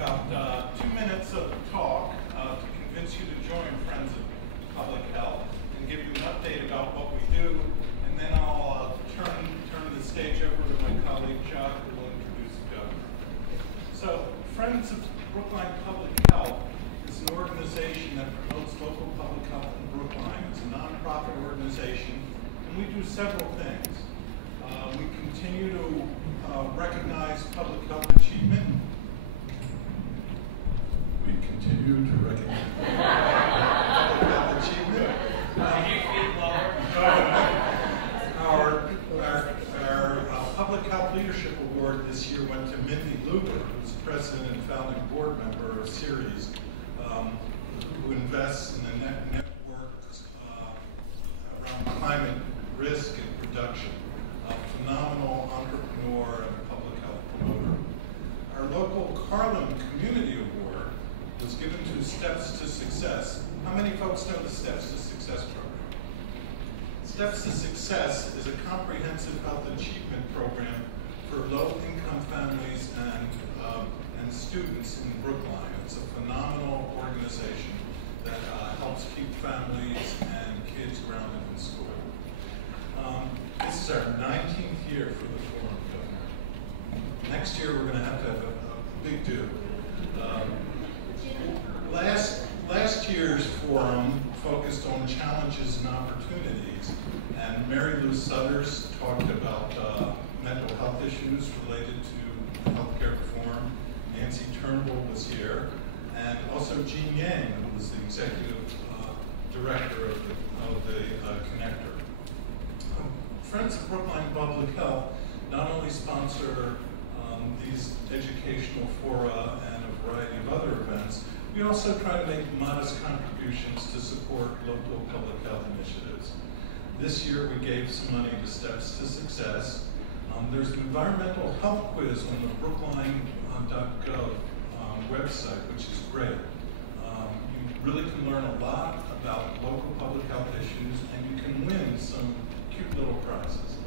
about 2 minutes of talk to convince you to join Friends of Public Health and give you an update about what we do, and then I'll turn the stage over to my colleague Jacques, who will introduce the governor. So, Friends of Brookline Public Health is an organization that promotes local public health in Brookline. It's a nonprofit organization, and we do several things. We continue to recognize public health achievement. We continue to recognize public health achievement. Our Public Health Leadership Award this year went to Mindy Luber, who's president and founding board member of Ceres, who invests in the networks around climate risk and reduction. A phenomenal entrepreneur and public health promoter. Our local Carlin Community Award was given to Steps to Success. How many folks know the Steps to Success program? Steps to Success is a comprehensive health achievement program for low-income families and students in Brookline. It's a phenomenal organization that helps keep families and kids grounded in school. This is our 19th year for the Forum, Governor. Next year we're going to have a big do. Last year's forum focused on challenges and opportunities, and Mary Lou Sutters talked about mental health issues related to healthcare reform. Nancy Turnbull was here, and also Jean Yang, who was the executive director of the Connector. Friends of Brookline Public Health not only sponsor these educational fora and a variety of other events, we also try to make modest contributions to support local public health initiatives. This year we gave some money to Steps to Success. There's an environmental health quiz on the brookline.gov website, which is great. You really can learn a lot about local public health issues, and you can win some cute little prizes.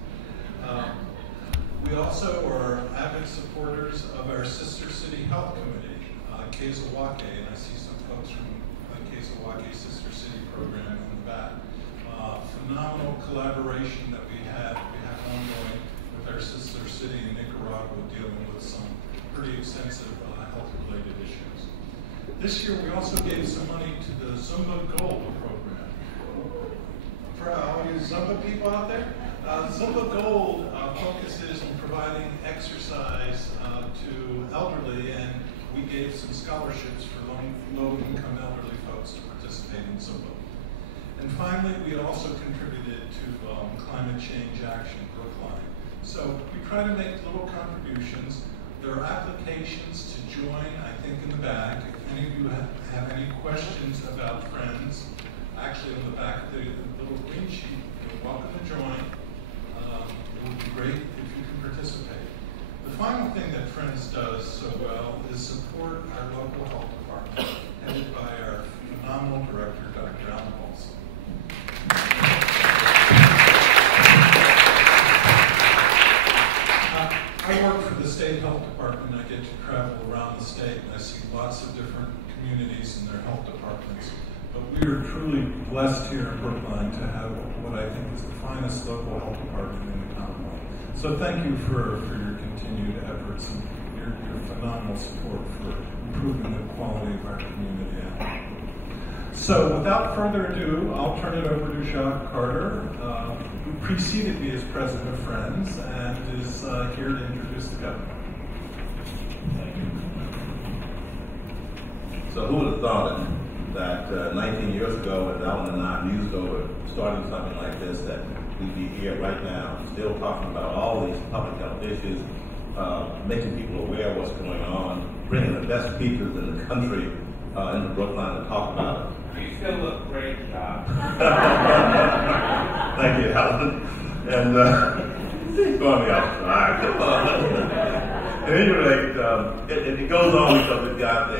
We also are avid supporters of our Sister City Health Committee, Kesawake, and I see some folks from the Kesawake Sister City program in the back. Phenomenal collaboration that we have ongoing with our sister city in Nicaragua, dealing with some pretty extensive health-related issues. This year we also gave some money to the Zumba Gold program. For all you Zumba people out there, Zumba Gold focuses on providing exercise to elderly, and we gave some scholarships for low-income elderly folks to participate in Zumba. And finally, we also contributed to Climate Change Action Brookline. So we try to make little contributions. There are applications to join, I think, in the back. If any of you have any questions about Friends, actually on the back of the little green sheet, you're welcome to join. It would be great if you can participate. The final thing that Friends does so well is support our local health department, headed by our phenomenal director, Dr. Alan Paulson. I work for the state health department. I get to travel around the state, and I see lots of different communities and their health departments. But we are truly blessed here in Brookline to have what I think is the finest local health department in the Commonwealth. So thank you for your continued efforts and your phenomenal support for improving the quality of our community. So without further ado, I'll turn it over to Jacques Carter, who preceded me as president of Friends and is here to introduce the governor. Thank you. So who would have thought that 19 years ago, as Alan and I mused over starting something like this, that we'd be here right now, still talking about all these public health issues, making people aware of what's going on, bringing the best speakers in the country into Brookline to talk about it. You still look great, Josh. Thank you, Alan. And go on the outside. Come on. At any rate, it goes on because we've got a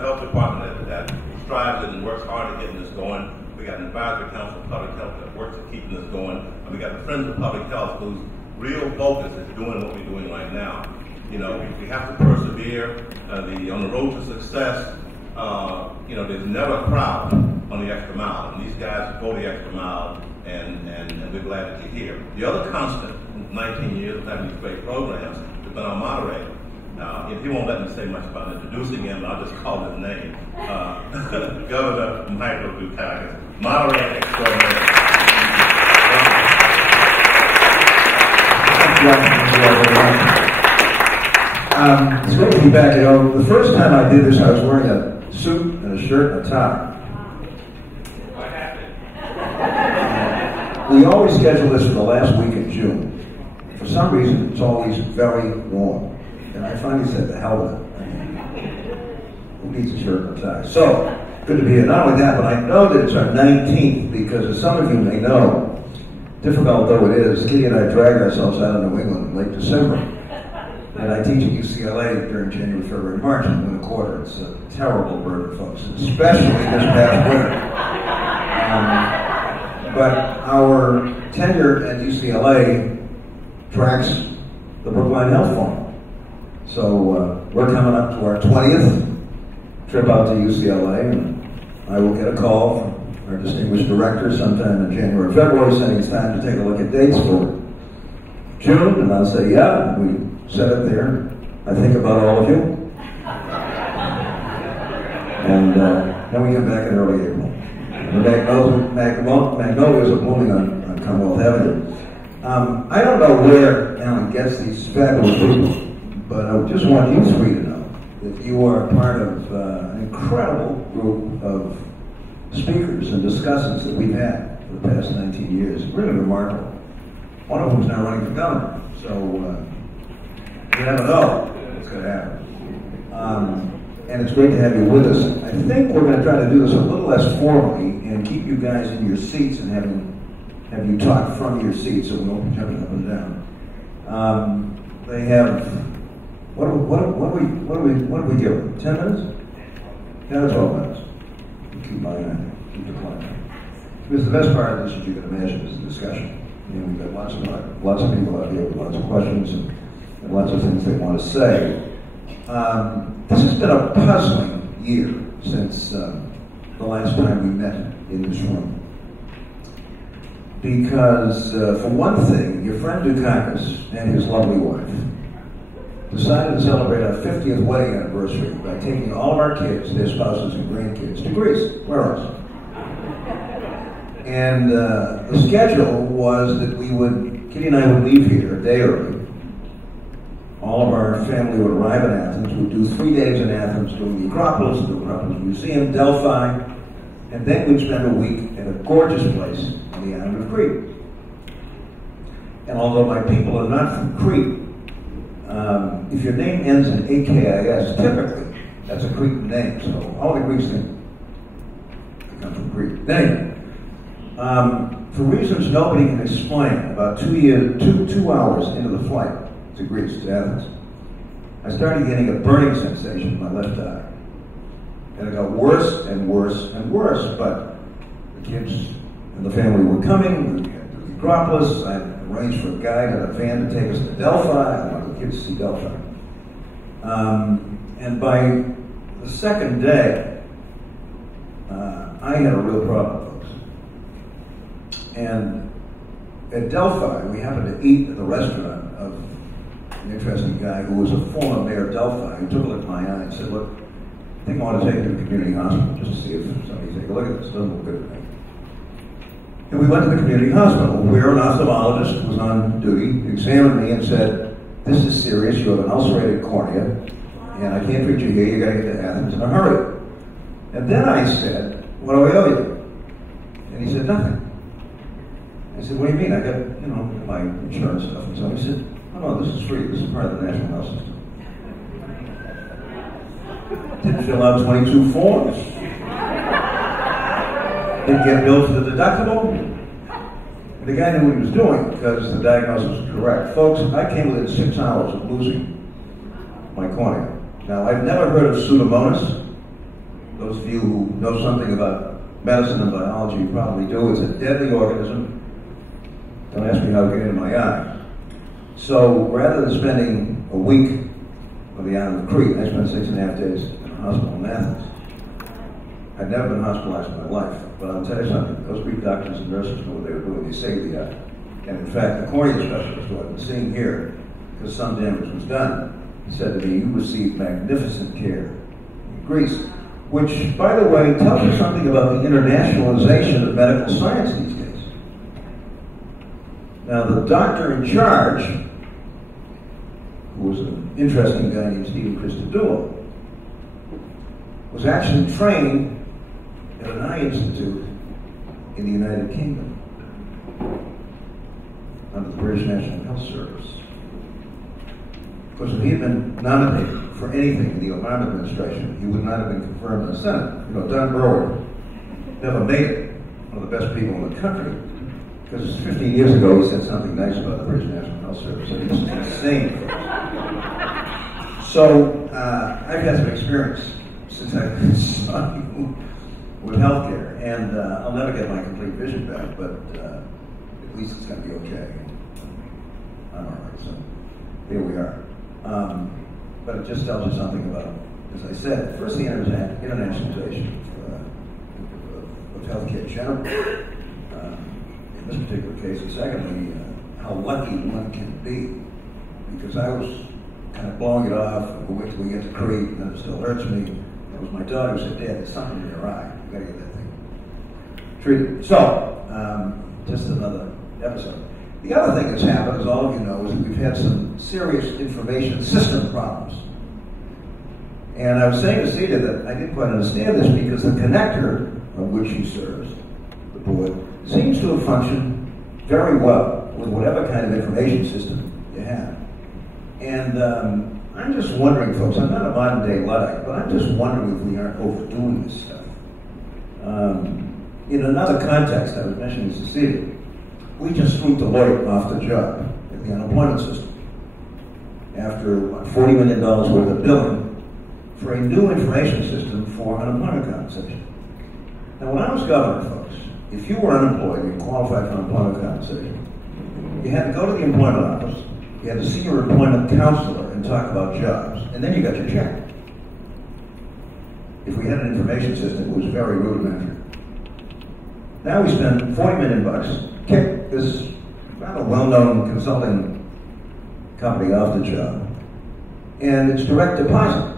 health department that strives and works hard to getting this going. We got an advisory council of public health that works at keeping this going. And we got the Friends of Public Health, whose real focus is doing what we're doing right now. You know, we have to persevere. On the road to success, you know, there's never a crowd on the extra mile. And these guys go the extra mile, and we're glad that you're here. The other constant in 19 years of having these great programs has been our moderator. If he won't let me say much about introducing him, I'll just call his name. Governor Michael Dukakis, moderator extraordinary. It's great to be back. You know, the first time I did this, I was wearing a suit and a shirt and a tie. What happened? We always schedule this for the last week in June. For some reason, it's always very warm. And I finally said, the hell with it. Who needs a shirt and a tie? So, good to be here. Not only that, but I know that it's our 19th because, as some of you may know, difficult though it is, Kitty and I drag ourselves out of New England in late December. And I teach at UCLA during January, February, March, and win a quarter. It's a terrible burden, folks, especially this past winter. But our tenure at UCLA tracks the Brookline Health Forum. So we're coming up to our 20th trip out to UCLA, and I will get a call from our distinguished director sometime in January or February saying it's time to take a look at dates for June, and I'll say, yeah, we set it there. I think about all of you. And then we come back in early April. The magnolias are blooming on Commonwealth Avenue. I don't know where Alan gets these fabulous people, but I just want you three to know that you are part of an incredible group of speakers and discussants that we've had for the past 19 years. Really remarkable. One of them is now running for governor, so you never know what's going to happen. And it's great to have you with us. I think we're going to try to do this a little less formally and keep you guys in your seats and have you talk from your seats so we won't be jumping up and down. They have, what do we give them? 10 minutes? 10 or 12 minutes. Keep the clock. Because the best part of this, as you can imagine, is the discussion. You know, we've got lots of people out here with lots of questions and lots of things they want to say. This has been a puzzling year since the last time we met in this room. Because, for one thing, your friend Dukakis and his lovely wife decided to celebrate our 50th wedding anniversary by taking all of our kids, their spouses and grandkids, to Greece. Where else? And the schedule was that Kitty and I would leave here a day early. All of our family would arrive in Athens. We'd do 3 days in Athens doing the Acropolis, the Acropolis Museum, Delphi, and then we'd spend a week at a gorgeous place on the island of Crete. And although my people are not from Crete, if your name ends in A-K-I-S, typically, that's a Cretan name, so all the Greeks think they come from Crete. Anyway, for reasons nobody can explain, about 2 hours into the flight to Greece, to Athens, I started getting a burning sensation in my left eye. And it got worse and worse and worse, but the kids and the family were coming. We had the Acropolis. I arranged for a guide and a van to take us to Delphi. I wanted the kids to see Delphi. And by the second day, I had a real problem, folks. And at Delphi, we happened to eat at the restaurant of an interesting guy who was a former mayor of Delphi, who took a look at my eye and said, look, I think I want to take it to the community hospital just to see if somebody take a look at this. It doesn't look good to me. And we went to the community hospital where an ophthalmologist was on duty, examined me and said, this is serious, you have an ulcerated cornea, and I can't treat you here, you got to get to Athens in a hurry. And then I said, what do I owe you? And he said, nothing. I said, what do you mean? I got, my insurance stuff. And so he said, oh no, this is free, this is part of the national health system. Didn't fill out 22 forms. Didn't get billed for the deductible. The guy knew what he was doing because the diagnosis was correct. Folks, I came within 6 hours of losing my cornea. Now, I've never heard of Pseudomonas. Those of you who know something about medicine and biology probably do. It's a deadly organism. Don't ask me how to get into my eye. So rather than spending a week on the island of Crete. I spent 6.5 days in a hospital in Athens. I'd never been hospitalized in my life, but I'll tell you something, those Greek doctors and nurses knew what they were doing. They saved the guy. And in fact, the cornea specialist who I've been seeing here, because some damage was done, said to me, you received magnificent care in Greece, which, by the way, tells you something about the internationalization of medical science these days. Now, the doctor in charge, who was an interesting guy named Stephen Christodoulou, was actually trained at an eye institute in the United Kingdom under the British National Health Service. Because if he had been nominated for anything in the Obama administration, he would not have been confirmed in the Senate. You know, Don Broward never made it, one of the best people in the country. Because 15 years ago he said something nice about the British National Health Service, and he was insane. So I've had some experience since I saw you with healthcare, and I'll never get my complete vision back, but at least it's going to be okay. I'm all right, so here we are. But it just tells you something about, as I said, first the internationalization of healthcare generally, in this particular case, and secondly, how lucky one can be, because I was kind of blowing it off, we'll wait till we get to Crete, and then it still hurts me. It was my daughter who said, Dad, there's something in your eye, you gotta get that thing treated. So, just another episode. The other thing that's happened, as all of you know, is that we've had some serious information system problems. And I was saying to Sita that I didn't quite understand this because the connector of which she serves, the board, seems to have functioned very well with whatever kind of information system you have. And I'm just wondering, folks, I'm not a modern day Luddite, but I'm just wondering if we aren't overdoing this stuff. In another context, I was mentioning to Cecilia, we just threw Deloitte off the job at the unemployment system after $40 million worth of billing for a new information system for unemployment compensation. Now, when I was governor, folks, if you were unemployed and you qualified for unemployment compensation, you had to go to the employment office, you had to see your employment counselor and talk about jobs, and then you got your check. If we had an information system, it was very rudimentary. Now we spend $40 million, kick this rather well-known consulting company off the job, and it's direct deposit.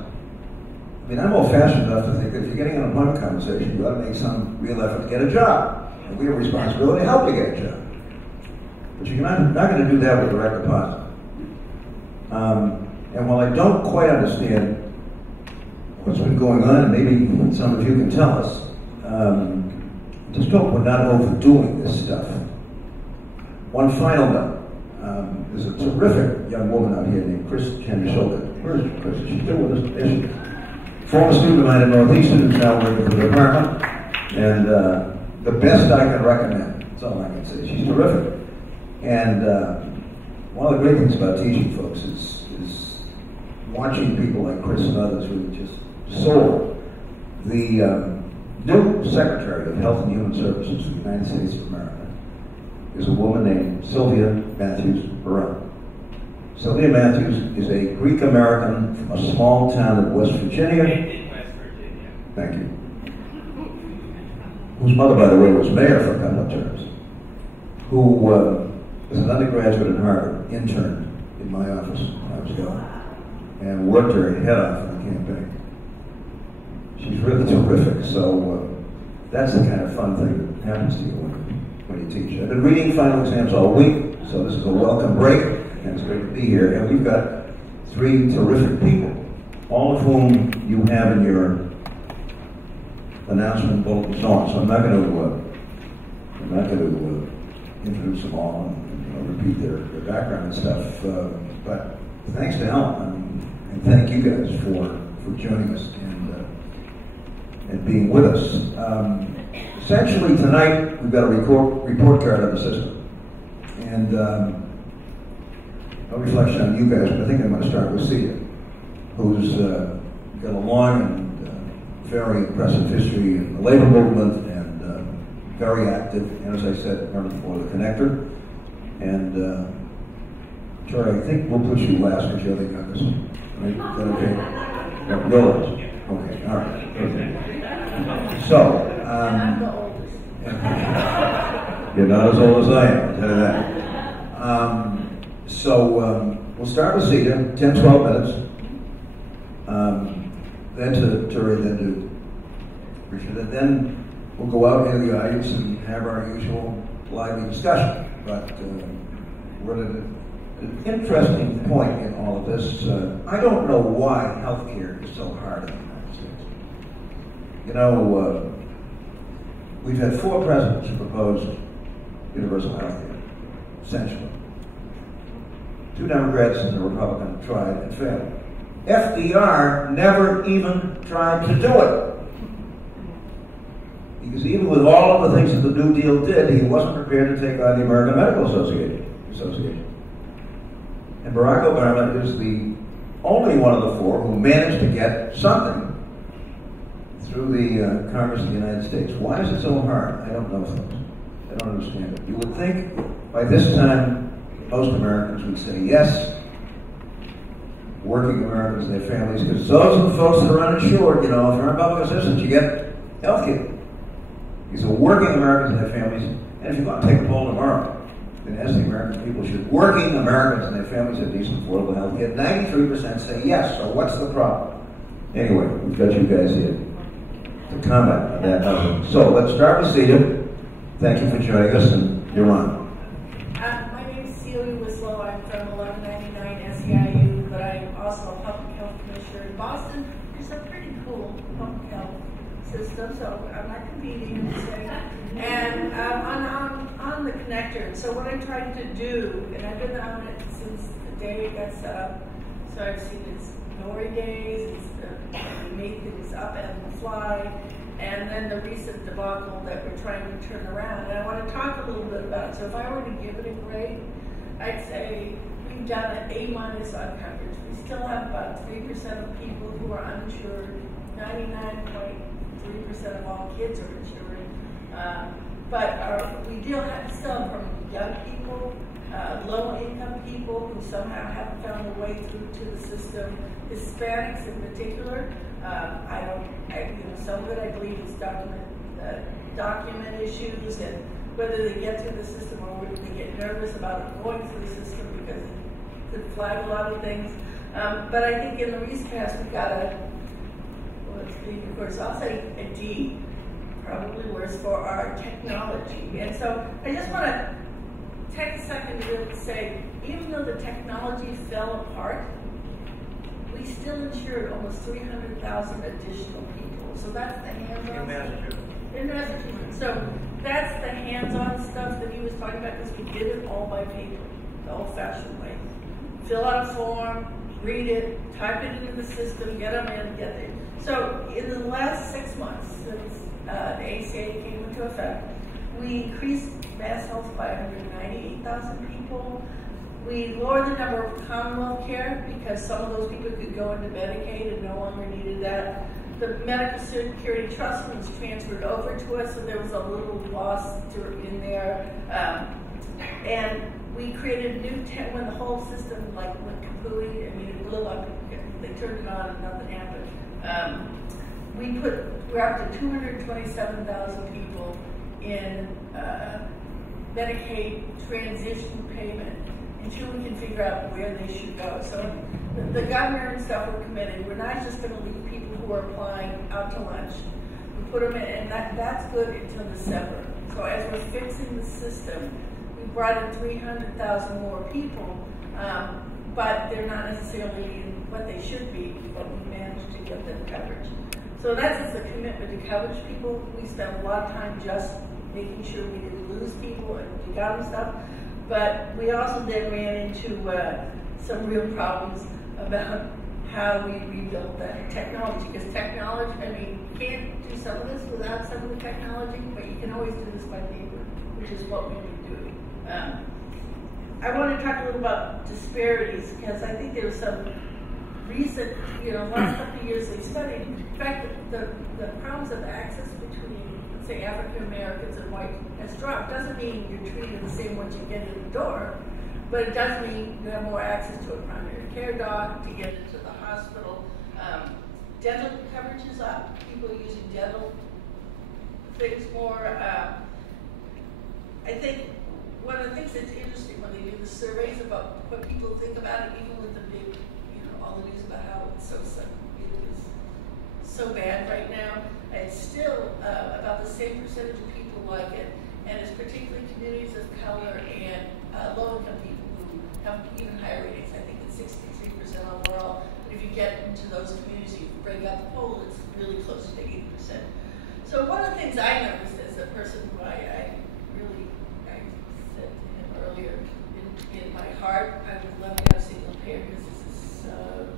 I mean, I'm old-fashioned enough to think that if you're getting unemployment compensation, you ought to make some real effort to get a job, and we have a responsibility to help you get a job. But you're not going to do that with direct deposit. And while I don't quite understand what's been going on, and maybe some of you can tell us, just hope we're not overdoing this stuff. One final note. There's a terrific young woman out here named Chris Chandrashokar. Where's Chris? She's still with us. There she is. Former student of mine at Northeastern who's now working for the department. And the best I can recommend. That's all I can say. She's terrific. And one of the great things about teaching, folks, is watching people like Chris and others who just soar. The new Secretary of Health and Human Services of the United States of America is a woman named Sylvia Matthews-Burrell. Sylvia Matthews is a Greek-American from a small town of West Virginia. In West Virginia. Thank you. Whose mother, by the way, was mayor for a couple of terms. Who was an undergraduate at Harvard, interned in my office when I was governor, and worked her head off in the campaign. She's really terrific, so that's the kind of fun thing that happens to you when you teach. I've been reading final exams all week, so this is a welcome break, and it's great to be here. And we've got three terrific people, all of whom you have in your announcement bulletin and so on. So I'm not going to introduce them all and repeat their background and stuff. But thanks to Ellen, and thank you guys for joining us and being with us. Essentially tonight we've got a report card of the system, and no reflection on you guys, but I think I'm going to start with Sia, who's got a long and very impressive history in the labor movement and very active, and as I said, running for the connector, and Troy, I think we'll put you last because you're the youngest. Right? Is that okay? No, you're last. Okay, all right. Okay. So, I'm the oldest. you're not as old as I am, I'll tell you that. So, we'll start with Zeta, 10, 12 minutes. Then to Terry, then to Richard, and then we'll go out into the audience and have our usual lively discussion. But we're at an interesting point in all of this. I don't know why healthcare is so hard in the United States. You know, we've had 4 presidents who proposed universal health care, essentially. 2 Democrats and a Republican tried and failed. FDR never even tried to do it. Because even with all of the things that the New Deal did, he wasn't prepared to take on the American Medical Association. And Barack Obama is the only one of the 4 who managed to get something through the Congress of the United States. Why is it so hard? I don't know, folks. I don't understand it. You would think by this time most Americans would say yes, working Americans and their families, because those are the folks that are uninsured. You know, if you're in public assistance, you get health care. These are working Americans and their families. And if you want to take a poll tomorrow and ask the American people, should working Americans and their families have decent affordable health care, 93% say yes. So what's the problem? Anyway, we've got you guys here to comment on that. So let's start with Celia. Thank you for joining us, and you're on. My name is Celia Wislow. I'm from 1199 SEIU, but I'm also a public health commissioner in Boston. There's a pretty cool public health system, so I'm not competing, and on the connector. So what I tried to do, and I've been on it since the day it got set up, so I've seen its glory days, we made things up and fly, and then the recent debacle that we're trying to turn around. And I want to talk a little bit about it. So if I were to give it a grade, I'd say we've done an A- on coverage. We still have about 3% of people who are uninsured. 99.3% of all kids are insured. But we still have from young people, low-income people who somehow haven't found a way through to the system, Hispanics in particular. Some of it I believe is document issues and whether they get through the system or whether they get nervous about going through the system because it could flag a lot of things. But I think in the recast we got of course, I'll say a D, probably worse, for our technology. And so I just want to take a second to really say, even though the technology fell apart, we still insured almost 300,000 additional people. So that's the hands-on stuff. In Massachusetts. So that's the hands-on stuff that he was talking about, because we did it all by paper, the old-fashioned way. Fill out a form, read it, type it into the system, get them in, get it. So in the last 6 months, since the ACA came into effect, we increased Mass Health by 198,000 people. We lowered the number of Commonwealth care because some of those people could go into Medicaid and no longer needed that. The Medical Security Trust was transferred over to us, so there was a little loss in there. And we created new when the whole system went completely. I mean, it blew up. They turned it on and nothing happened. We're up to 227,000 people in Medicaid transition payment until we can figure out where they should go. So the governor and stuff were committed. We're not just going to leave people who are applying out to lunch. We put them in, and that's good until December. So as we're fixing the system, we brought in 300,000 more people, but they're not necessarily in what they should be, but we managed to get them coverage. So that's just a commitment to coverage people. We spent a lot of time just making sure we didn't lose people and we got them stuff. But we also then ran into some real problems about how we rebuilt that technology. Because technology, you can't do some of this without some of the technology, but you can always do this by paper, which is what we've been doing. I want to talk a little about disparities, because I think there was some recent, last couple of years they studied. In fact, the problems of access between, let's say, African Americans and white has dropped. Doesn't mean you're treated the same once you get in the door, but it does mean you have more access to a primary care doc, to get into the hospital. Dental coverage is up. People are using dental things more. I think one of the things that's interesting when they do the surveys about what people think about it, even with the big, all the news about how it's it is so bad right now, it's still about the same percentage of people like it, and it's particularly communities of color and low-income people who have even higher ratings. I think it's 63% overall. But if you get into those communities, you break out the poll, it's really close to 80%. So one of the things I noticed as a person who I said to him earlier, in my heart, I would love to have single payer because this is so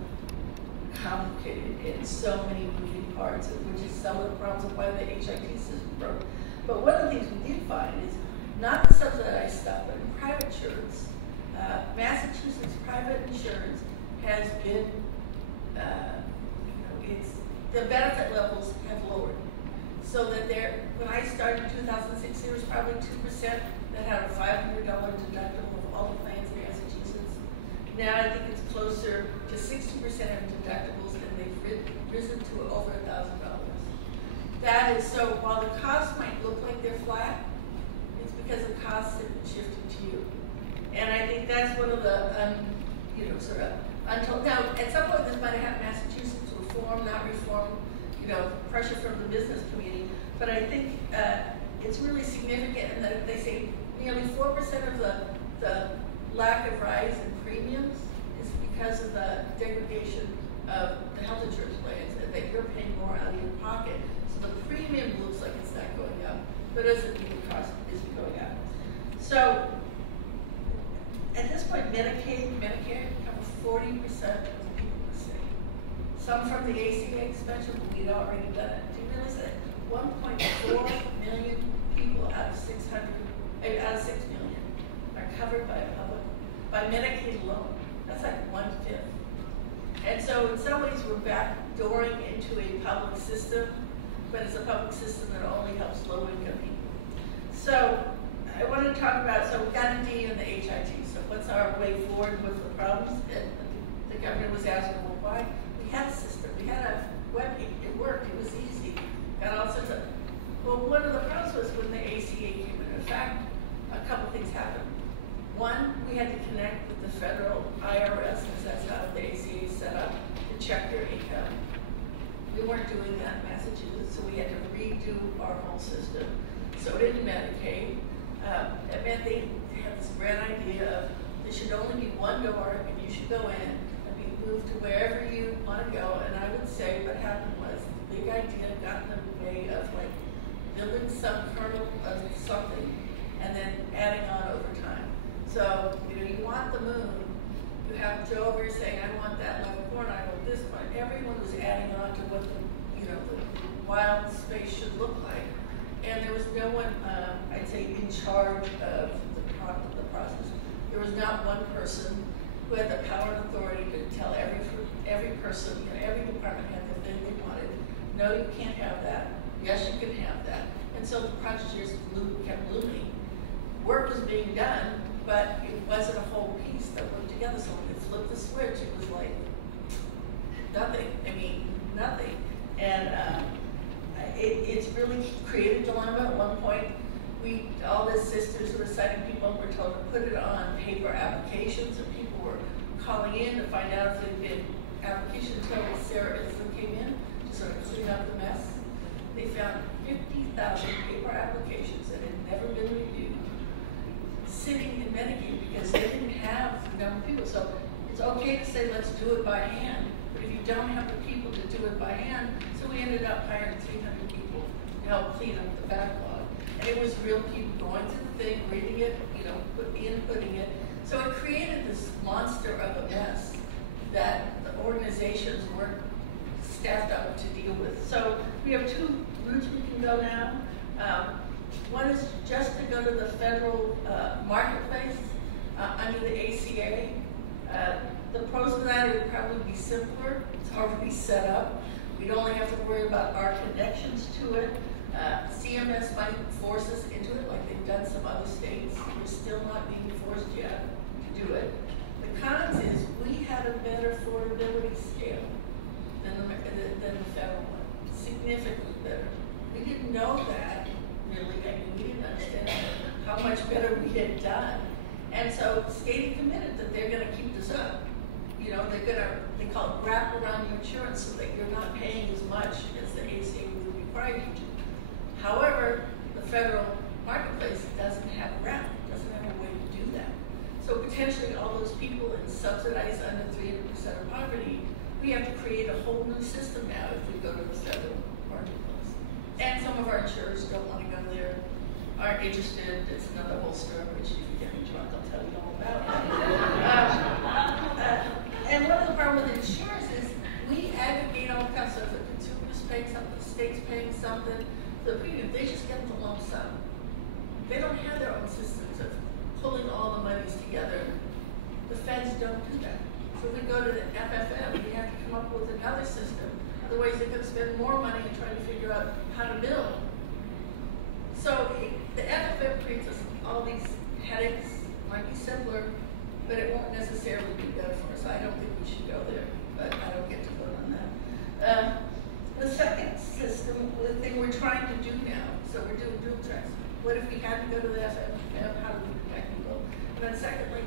complicated and so many moving parts, which is some of the problems of why the HIT system broke. But one of the things we did find is not the subsidized stuff, but in private insurance. Massachusetts private insurance has been, the benefit levels have lowered. So that when I started in 2006, there was probably 2% that had a $500 deductible of all the plans in Massachusetts. Now I think it's closer to 60% of deductibles, and they've risen to over $1,000. That is, so while the costs might look like they're flat, it's because the costs have shifted to you. And I think that's one of the, sort of untold. Now, at some point, this might have happened in Massachusetts, reform, not reform, pressure from the business community. But I think it's really significant in that they say nearly 4% of the lack of rise in premiums is because of the degradation of the health insurance plans, and that you're paying more out of your pocket. So the premium looks like it's not going up, but it doesn't mean the cost isn't going up. So at this point, Medicaid, Medicare cover 40% of the people in the city. Some from the ACA expansion, but we'd already done it. Do you realize that 1.4 million people out of 6 million are covered by Medicaid alone? That's like 1/5. And so in some ways, we're backdooring into a public system, but it's a public system that only helps low-income people. So I want to talk about, so we've got a D in the HIT, so what's our way forward with the problems? And the governor was asking, well, why? We had a system, we had a webpage, it worked, it was easy, got all sorts of, well, one of the problems was when the ACA came in effect, a couple things happened. One, we had to connect with the federal IRS, because that's how the ACA is set up, to check your income. We weren't doing that in Massachusetts, so we had to redo our whole system. So did Medicaid. It meant they had this grand idea of there should only be one door, and you should go in and be moved to wherever you want to go. And I would say what happened was the big idea got in the way of like building some kernel of something and then adding on over time. So, you want the moon. You have Joe over here saying, I want that left corner, I want this one. Everyone was adding on to what the wild space should look like. And there was no one, I'd say, in charge of the process. There was not one person who had the power and authority to tell every person, every department had the thing they wanted. No, you can't have that. Yes, you can have that. And so the project just kept looming. Work was being done, but it wasn't a whole piece that worked together. So when you flip the switch, it was like nothing. Nothing. And it's really created a dilemma. At one point, all the sisters who were signing people were told to put it on paper applications, and people were calling in to find out if they'd been applications until Sarah Islin came in to sort of clean up the mess. They found 50,000 paper applications that had never been reviewed sitting in Medicaid because they didn't have the number of people. So it's okay to say let's do it by hand, but if you don't have the people to do it by hand, so we ended up hiring 300 people to help clean up the backlog. And it was real people going through the thing, reading it, inputting it. So it created this monster of a mess that the organizations weren't staffed up to deal with. So we have two routes we can go now. One is just to go to the federal marketplace under the ACA. The pros of that, it would probably be simpler. It's already set up. We'd only have to worry about our connections to it. CMS might force us into it like they've done some other states. We're still not being forced yet to do it. The cons is we had a better affordability scale than the federal one, significantly better. We didn't know that, really. I mean, we didn't understand how much better we had done. And so the state committed that they're going to keep this up. You know, they're going to, they call it wrap around your insurance so that you're not paying as much as the ACA would require you to. However, the federal marketplace doesn't have a wrap, doesn't have a way to do that. So potentially all those people in subsidized under 300% of poverty, we have to create a whole new system now if we go to the federal marketplace. And some of our insurers don't want to go there, aren't interested. It's another whole story, which if you get me drunk, I'll tell you all about it. And one of the problems with insurance is we aggregate all kinds of stuff. The consumer's paying something, the state's paying something, the premium, they just get the lump sum. They don't have their own systems of pulling all the monies together. The feds don't do that. So if we go to the FFM, we have to come up with another system. Otherwise, they're going to spend more money in trying to figure out how to bill. So the FFM creates us all these headaches. Might be simpler, but it won't necessarily be better for us. I don't think we should go there, but I don't get to vote on that. The second system, the thing we're trying to do now, so we're doing dual tracks. What if we had to go to the FFM? How do we protect people? And then secondly,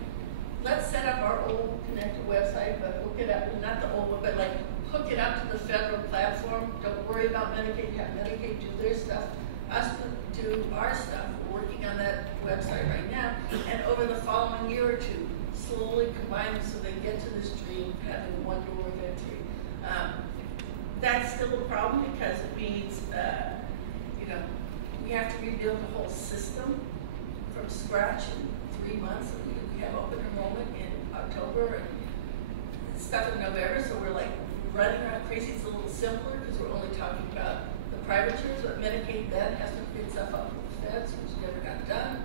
let's set up our old connected website, but hook it up, not the old one, but like hook it up to the federal platform. Don't worry about Medicaid, have Medicaid do their stuff. Us to do our stuff. We're working on that website right now. And over the following year or two, slowly combine them so they get to this dream of having one door of entry. That's still a problem because it means, you know, we have to rebuild the whole system from scratch in 3 months. We have open enrollment in October and stuff in November, so we're like running around crazy. It's a little simpler because we're only talking about the private insurers, but Medicaid then has to pick stuff up with the feds, which never got done,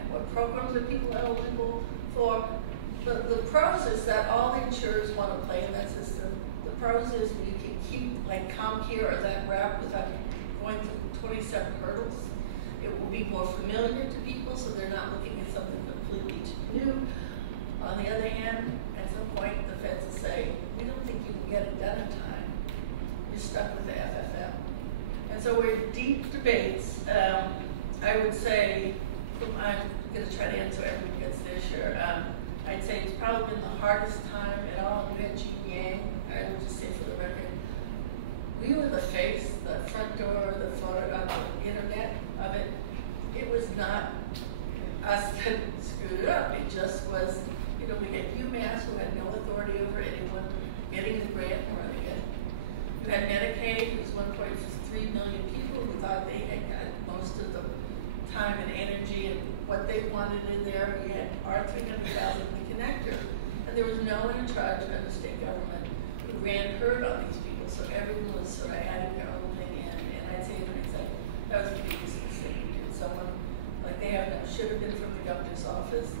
and what programs are people eligible for. But the pros is that all the insurers want to play in that system. The pros is we can keep like CommCare or that wrap without going through 27 hurdles. It will be more familiar to people, so they're not looking at something completely new. On the other hand, at some point, the feds will say, we don't think you can get it done in time. You're stuck with the FFM. And so we're in deep debates. I would say, I'm going to try to answer everyone gets their share. I'd say it's probably been the hardest time at all. We had Gene Yang, I would just say for the record, we were the face, the front door, the photo, the internet of it. It was not us that screwed it up. It just was, you know, we had UMass who had no authority over anyone getting the grant and running it. You had Medicaid, who was 1.3 million people who thought they had got most of the time and energy and what they wanted in there. We had our 300,000 the connector, and there was no one in charge of the state government who ran herd on these people. So everyone was sort of adding their own thing in, and I'd say to myself, that was the biggest mistake we did. Someone like they have should have been from the governor's office,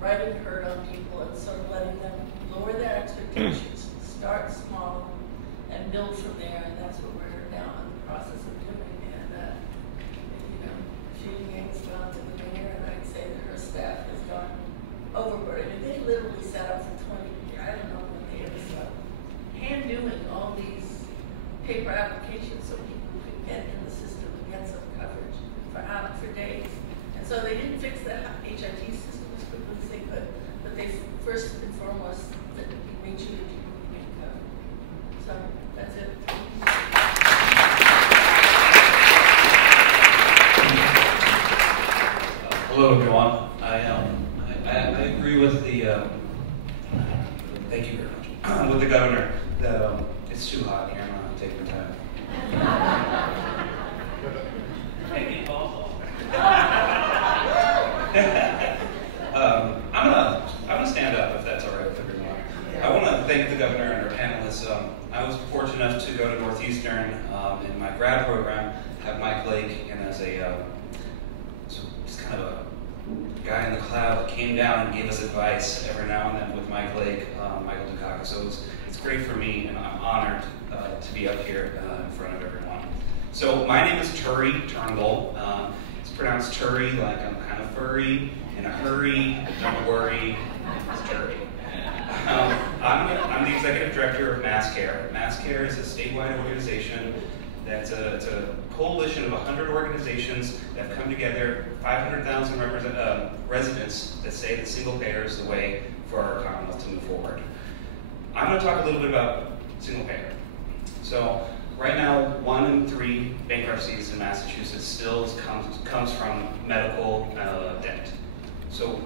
writing herd on people and sort of letting them lower their expectations, start small, and build from there. And that's what we're now in the process of doing. And you know, Gene Yang's gone to the mayor, and I'd say that her staff has gone overboard. I mean, they literally set up for 20 years. I don't know when they ever set up. Hand doing all these paper applications so people could get in the system and get some coverage for days. And so they didn't fix the HIT system as quickly as they could, but they first informed us that we made sure that people could get covered. So that's it. Hello, everyone. I agree with the. Thank you very much. With the governor, that it's too hot here. I'm gonna take my time. I'm gonna stand up if that's all right with everyone. I want to thank the governor and our panelists. I was fortunate enough to go to Northeastern in my grad program, have Mike Lake, and as a just kind of a guy in the cloud that came down and gave us advice every now and then with Mike Lake, Michael Dukakis. So it's great for me, and I'm honored to be up here in front of everyone. So my name is Turi Turnbull. It's pronounced Turi, like I'm kind of furry, in a hurry, don't worry. It's jury. I'm the executive director of MassCare. MassCare is a statewide organization that's it's a coalition of 100 organizations that have come together, 500,000 residents that say that single payer is the way for our Commonwealth to move forward. I'm going to talk a little bit about single payer. So right now, 1 in 3 bankruptcies in Massachusetts still comes from medical debt. So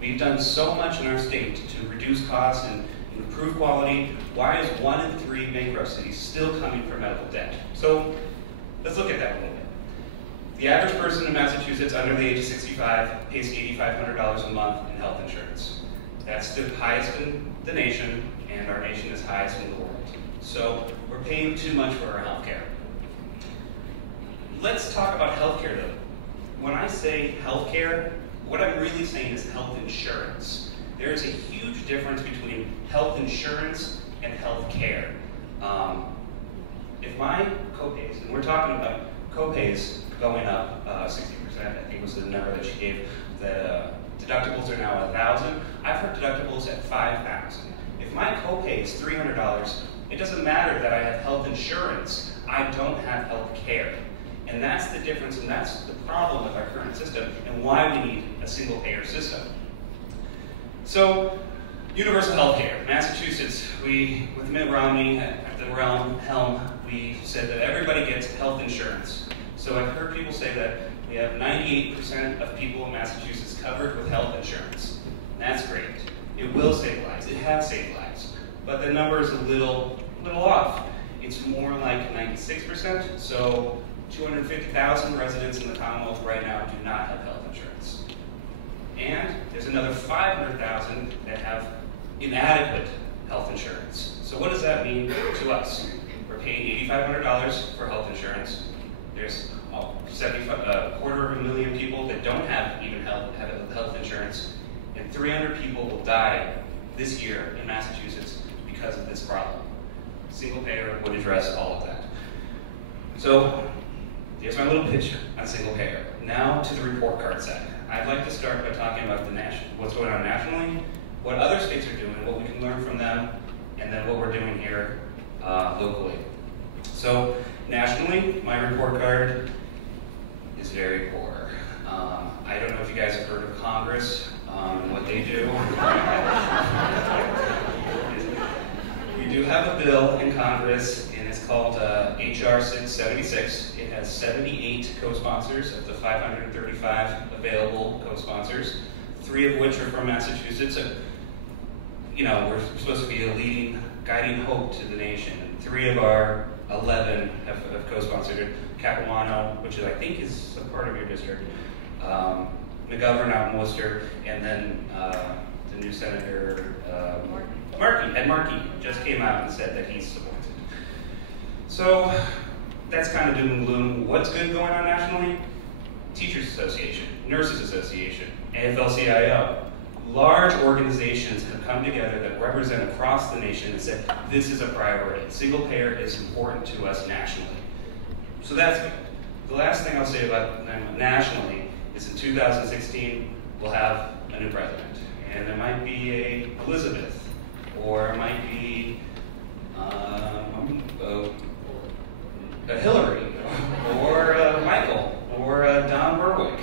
we've done so much in our state to reduce costs and improve quality. Why is 1 in 3 bankruptcies still coming from medical debt? So let's look at that a little bit. The average person in Massachusetts under the age of 65 pays $8,500 a month in health insurance. That's the highest in the nation, and our nation is highest in the world. So we're paying too much for our health care. Let's talk about health care though. When I say health care, what I'm really saying is health insurance. There is a huge difference between health insurance and health care. If my copays, and we're talking about copays going up 60%, I think was the number that she gave, the deductibles are now $1,000. I've heard deductibles at $5,000. If my copay is $300, it doesn't matter that I have health insurance, I don't have health care. And that's the difference, and that's the problem with our current system, and why we need a single payer system. So, universal health care. Massachusetts, with Mitt Romney at the helm, we said that everybody gets health insurance. So I've heard people say that we have 98% of people in Massachusetts covered with health insurance. That's great. It will save lives. It has saved lives. But the number is a little off. It's more like 96%. So 250,000 residents in the Commonwealth right now do not have health insurance. And there's another 500,000 that have inadequate health insurance. So what does that mean to us? We're paying $8,500 for health insurance. There's a quarter of a million people that don't have health insurance, and 300 people will die this year in Massachusetts because of this problem. Single payer would address all of that. So here's my little pitch on single payer. Now to the report card side. I'd like to start by talking about what's going on nationally, what other states are doing, what we can learn from them, and then what we're doing here locally. So nationally, my report card is very poor. I don't know if you guys have heard of Congress and what they do. We do have a bill in Congress, and it's called HR 676. It has 78 co-sponsors of the 535 available co-sponsors, 3 of which are from Massachusetts. And, you know, we're supposed to be a leading, guiding hope to the nation. 3 of our 11 have co-sponsored it. Capilano, which I think is a part of your district, McGovern out in Worcester, and then the new Senator Ed Markey just came out and said that he's supported. So that's kind of doom and gloom. What's good going on nationally? Teachers Association, Nurses Association, AFL-CIO. Large organizations have come together that represent across the nation and said, this is a priority. Single payer is important to us nationally. So that's good. The last thing I'll say about them nationally is in 2016, we'll have a new president. And there might be a Elizabeth, or it might be a Hillary, or Michael, or Don Berwick.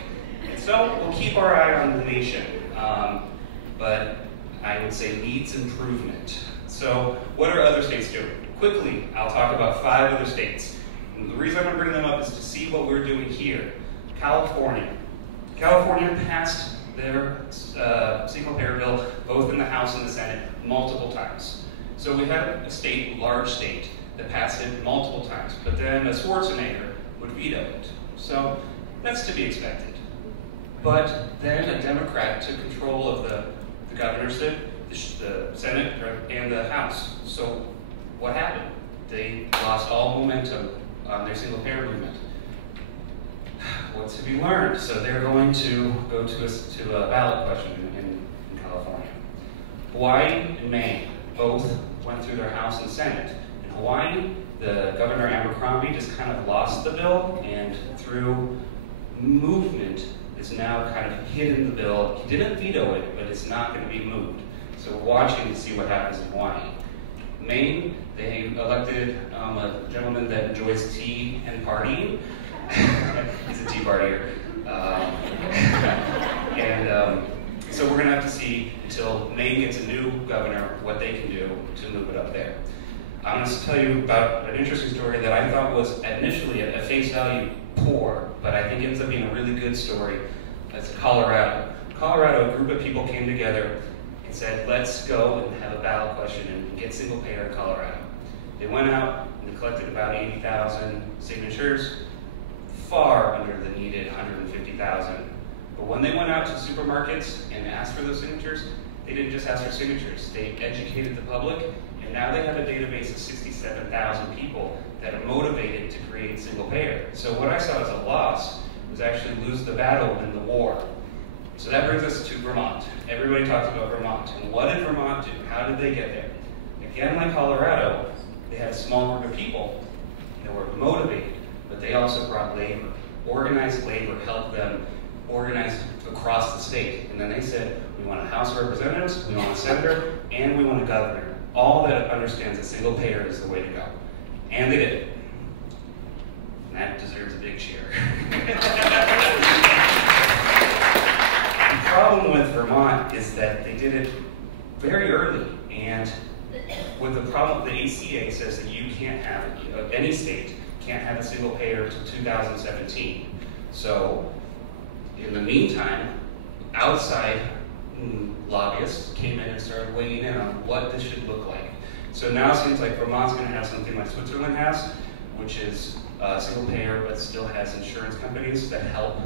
And so we'll keep our eye on the nation. But I would say needs improvement. So what are other states doing? Quickly, I'll talk about 5 other states. And the reason I'm going to bring them up is to see what we're doing here. California. California passed their single payer bill both in the House and the Senate multiple times. So we had a state, large state, that passed it multiple times, but then a Schwarzenegger would veto it. So that's to be expected. But then a Democrat took control of the governorship, the Senate, and the House. So what happened? They lost all momentum on their single payer movement. What's to be learned? So they're going to go to a ballot question in California. Hawaii and Maine both went through their House and Senate. In Hawaii, the Governor Abercrombie just kind of lost the bill, and through movement is now kind of hidden the bill. He didn't veto it, but it's not going to be moved. So we're watching to see what happens in Hawaii. Maine, they elected a gentleman that enjoys tea and partying. He's a tea partier. So we're going to have to see until Maine gets a new governor what they can do to move it up there. I'm going to tell you about an interesting story that I thought was initially at face value poor, but I think ends up being a really good story. That's Colorado. Colorado, a group of people came together and said, let's go and have a ballot question and get single payer in Colorado. They went out and they collected about 80,000 signatures, far under the needed 150,000. But when they went out to supermarkets and asked for those signatures, they didn't just ask for signatures. They educated the public, and now they have a database of 67,000 people that are motivated to create single payer. So what I saw as a loss was actually lose the battle in the war. So that brings us to Vermont. Everybody talks about Vermont. And what did Vermont do? How did they get there? Again, like Colorado, they had a small group of people that were motivated, but they also brought labor. Organized labor helped them organize across the state. And then they said, we want a House of Representatives, we want a senator, and we want a governor. All that understands that single payer is the way to go. And they did it. And that deserves a big cheer. The problem with Vermont is that they did it very early. And with the problem, the ACA says that you can't have, any state can't have a single payer until 2017. So, in the meantime, outside lobbyists came in and started weighing in on what this should look like. So now it seems like Vermont's going to have something like Switzerland has, which is single payer but still has insurance companies that help.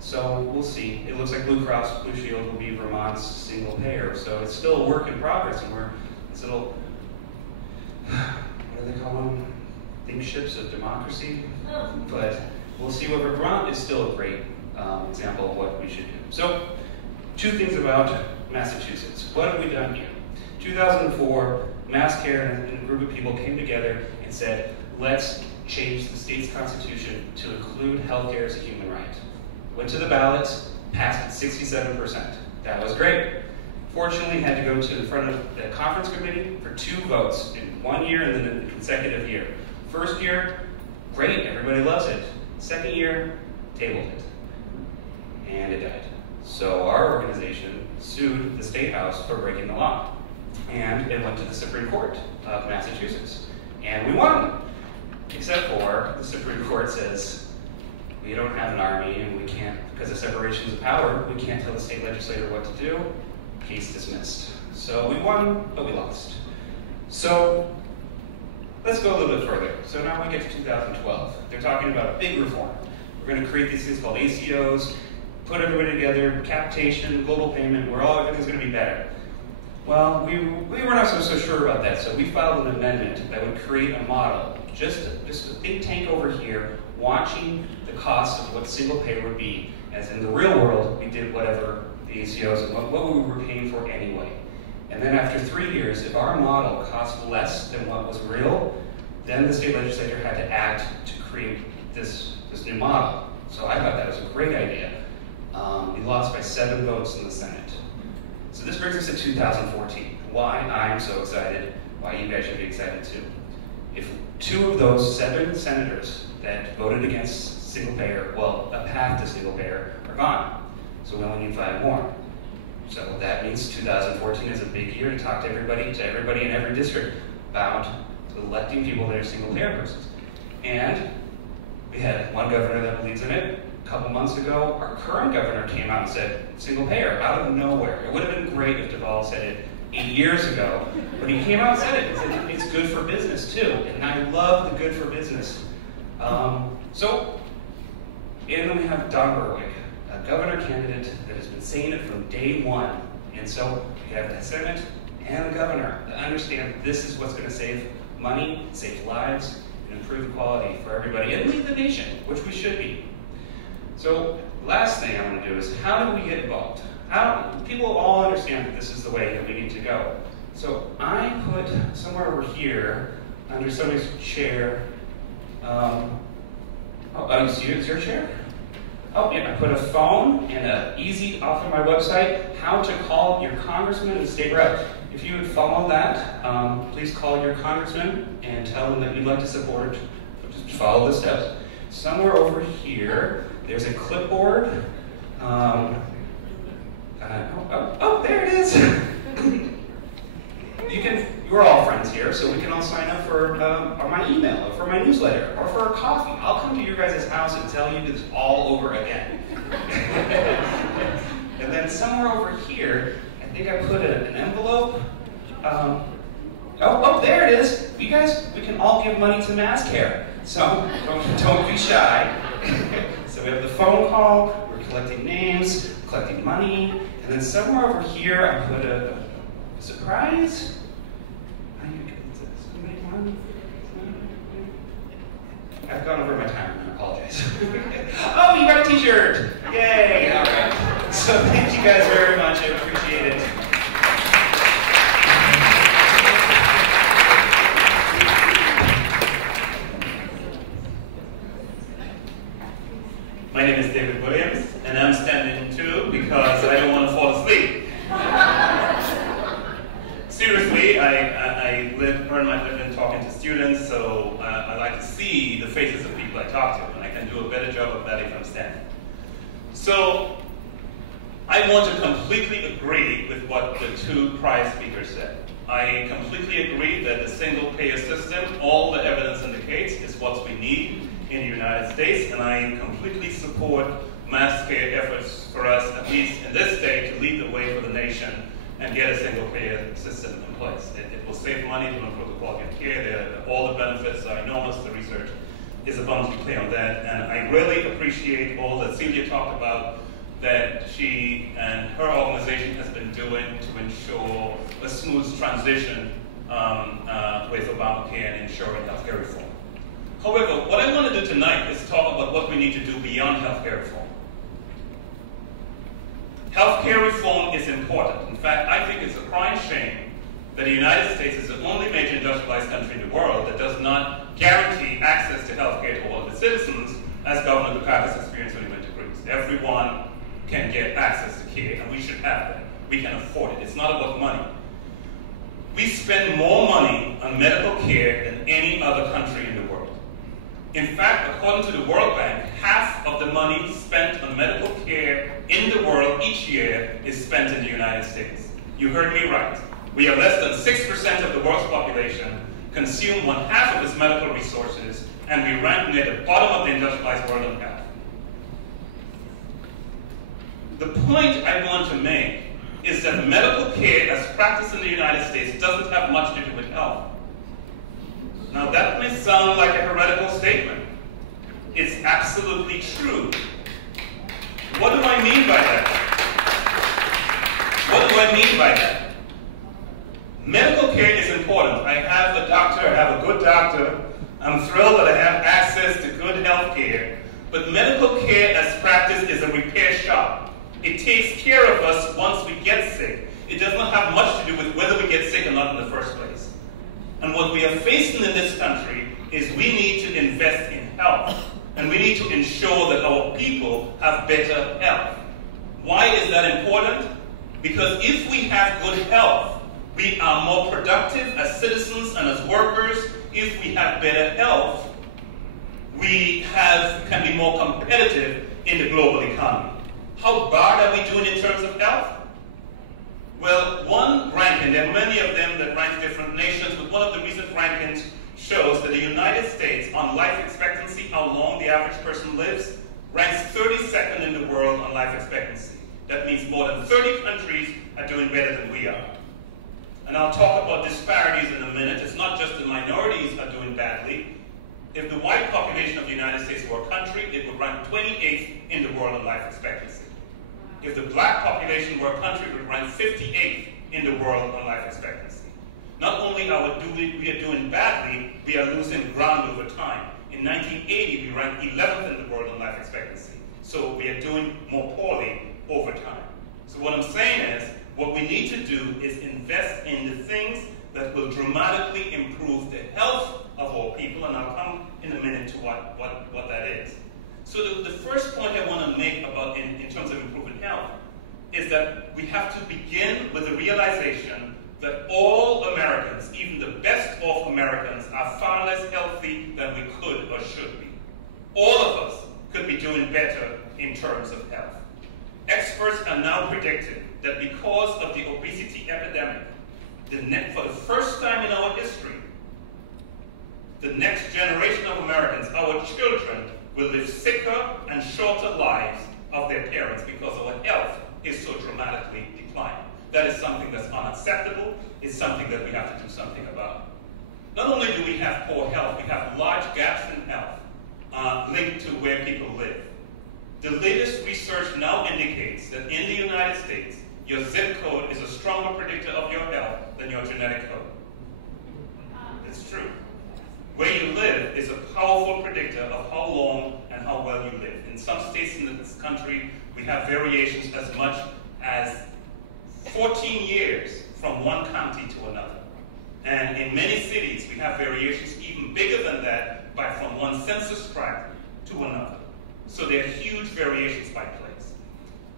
So we'll see. It looks like Blue Cross Blue Shield will be Vermont's single payer. So it's still a work in progress, and we're this little, what do they call them? Think ships of democracy. But we'll see. What Vermont is still a great example of what we should do. So, two things about Massachusetts. What have we done here? 2004, MassCare and a group of people came together and said, let's change the state's constitution to include healthcare as a human right. Went to the ballots, passed at 67%. That was great. Fortunately, had to go to in front of the conference committee for 2 votes in 1 year and then a consecutive year. First year, great, everybody loves it. Second year, tabled it. And it died. So our organization sued the State House for breaking the law. And it went to the Supreme Court of Massachusetts. And we won. Except for the Supreme Court says, we don't have an army and we can't, because of separations of power, we can't tell the state legislator what to do. Case dismissed. So we won, but we lost. So let's go a little bit further. So now we get to 2012. They're talking about a big reform. We're going to create these things called ACOs, put everybody together, capitation, global payment, where everything's going to be better. Well, we were not so sure about that, so we filed an amendment that would create a model, just a think tank over here, watching the cost of what single payer would be, as in the real world, we did whatever the ACOs and what we were paying for anyway. And then after 3 years, if our model cost less than what was real, then the state legislature had to act to create this new model. So I thought that was a great idea. We lost by 7 votes in the Senate. So this brings us to 2014. Why I'm so excited, why you guys should be excited too. If 2 of those 7 senators that voted against single payer, well, a path to single payer, are gone. So we only need 5 more. So that means 2014 is a big year to talk to everybody in every district about electing people that are single payer persons. And we had one governor that believes in it. A couple months ago, our current governor came out and said, single payer, out of nowhere. It would have been great if Deval said it 8 years ago, but he came out and said it. He said it's good for business too, and I love the good for business. And then we have Don Berwick, a governor candidate that has been saying it from day one. And so we have the Senate and the governor that understand this is what's going to save money, save lives, and improve the quality for everybody, and lead the nation, which we should be. So last thing I want to do is, how do we get involved? People all understand that this is the way that we need to go. So I put somewhere over here, under somebody's chair, you see it's your chair? Oh, and I put a phone and an easy off of my website, how to call your congressman and state rep. If you would follow that, please call your congressman and tell them that you'd like to support, just follow the steps. Somewhere over here, there's a clipboard. Oh, there it is. We're all friends here, so we can all sign up for my email, or for my newsletter, or for a coffee. I'll come to your guys' house and tell you this all over again. And then somewhere over here, I think I put an envelope. Oh, there it is. You guys, we can all give money to MassCare. So don't be shy. So we have the phone call, we're collecting names, collecting money, and then somewhere over here I put a surprise. I've gone over my time, I apologize. Oh, you got a t-shirt! Yay! All right. So thank you guys very much, I appreciate it. My name is David Williams, and I'm standing too because I don't want to fall asleep. Seriously, I earn my living talking to students, so I like to see the faces of people I talk to, and I can do a better job of that if I'm standing. So, I want to completely agree with what the two prior speakers said. I completely agree that the single-payer system, all the evidence indicates, is what we need in the United States, and I completely support MassCare efforts for us, at least in this state, to lead the way for the nation and get a single-payer system in place. It will save money, it will improve the quality of care, all the benefits are enormous, the research is abundantly clear on that, and I really appreciate all that Celia talked about that she and her organization has been doing to ensure a smooth transition with Obamacare and ensuring healthcare reform. However, what I want to do tonight is talk about what we need to do beyond healthcare reform. Healthcare reform is important. In fact, I think it's a crying shame that the United States is the only major industrialized country in the world that does not guarantee access to healthcare to all of its citizens, as Governor Dukakis experienced when he went to Greece. Everyone can get access to care, and we should have that. We can afford it. It's not about money. We spend more money on medical care than any other country in the world. In fact, according to the World Bank, half of the money spent on medical care in the world each year is spent in the United States. You heard me right. We are less than 6% of the world's population, consume 1/2 of its medical resources, and we rank near the bottom of the industrialized world on health. The point I want to make is that medical care as practiced in the United States doesn't have much to do with health. Now that may sound like a heretical statement. It's absolutely true. What do I mean by that? What do I mean by that? Medical care is important. I have a doctor, I have a good doctor. I'm thrilled that I have access to good health care. But medical care as practiced is a repair shop. It takes care of us once we get sick. It does not have much to do with whether we get sick or not in the first place. And what we are facing in this country is we need to invest in health. And we need to ensure that our people have better health. Why is that important? Because if we have good health, we are more productive as citizens and as workers. If we have better health, we can be more competitive in the global economy. How bad are we doing in terms of health? Well, one ranking, there are many of them that rank different nations, but one of the recent rankings shows that the United States, on life expectancy, how long the average person lives, ranks 32nd in the world on life expectancy. That means more than 30 countries are doing better than we are. And I'll talk about disparities in a minute. It's not just the minorities are doing badly. If the white population of the United States were a country, it would rank 28th in the world on life expectancy. If the black population were a country, it would rank 58th in the world on life expectancy. Not only are we doing badly, we are losing ground over time. In 1980, we ranked 11th in the world on life expectancy. So we are doing more poorly over time. So what I'm saying is, what we need to do is invest in the things that will dramatically improve the health of our people, and I'll come in a minute to what that is. So the first point I want to make about in terms of improving health is that we have to begin with the realization that all Americans, even the best of Americans, are far less healthy than we could or should be. All of us could be doing better in terms of health. Experts are now predicting that because of the obesity epidemic, for the first time in our history, the next generation of Americans, our children, will live sicker and shorter lives of their parents because our health is so dramatically declining. That is something that's unacceptable. It's something that we have to do something about. Not only do we have poor health, we have large gaps in health linked to where people live. The latest research now indicates that in the United States, your zip code is a stronger predictor of your health than your genetic code. It's true. Where you live is a powerful predictor of how long and how well you live. In some states in this country, we have variations as much as 14 years from one county to another. And in many cities, we have variations even bigger than that from one census tract to another. So there are huge variations by place.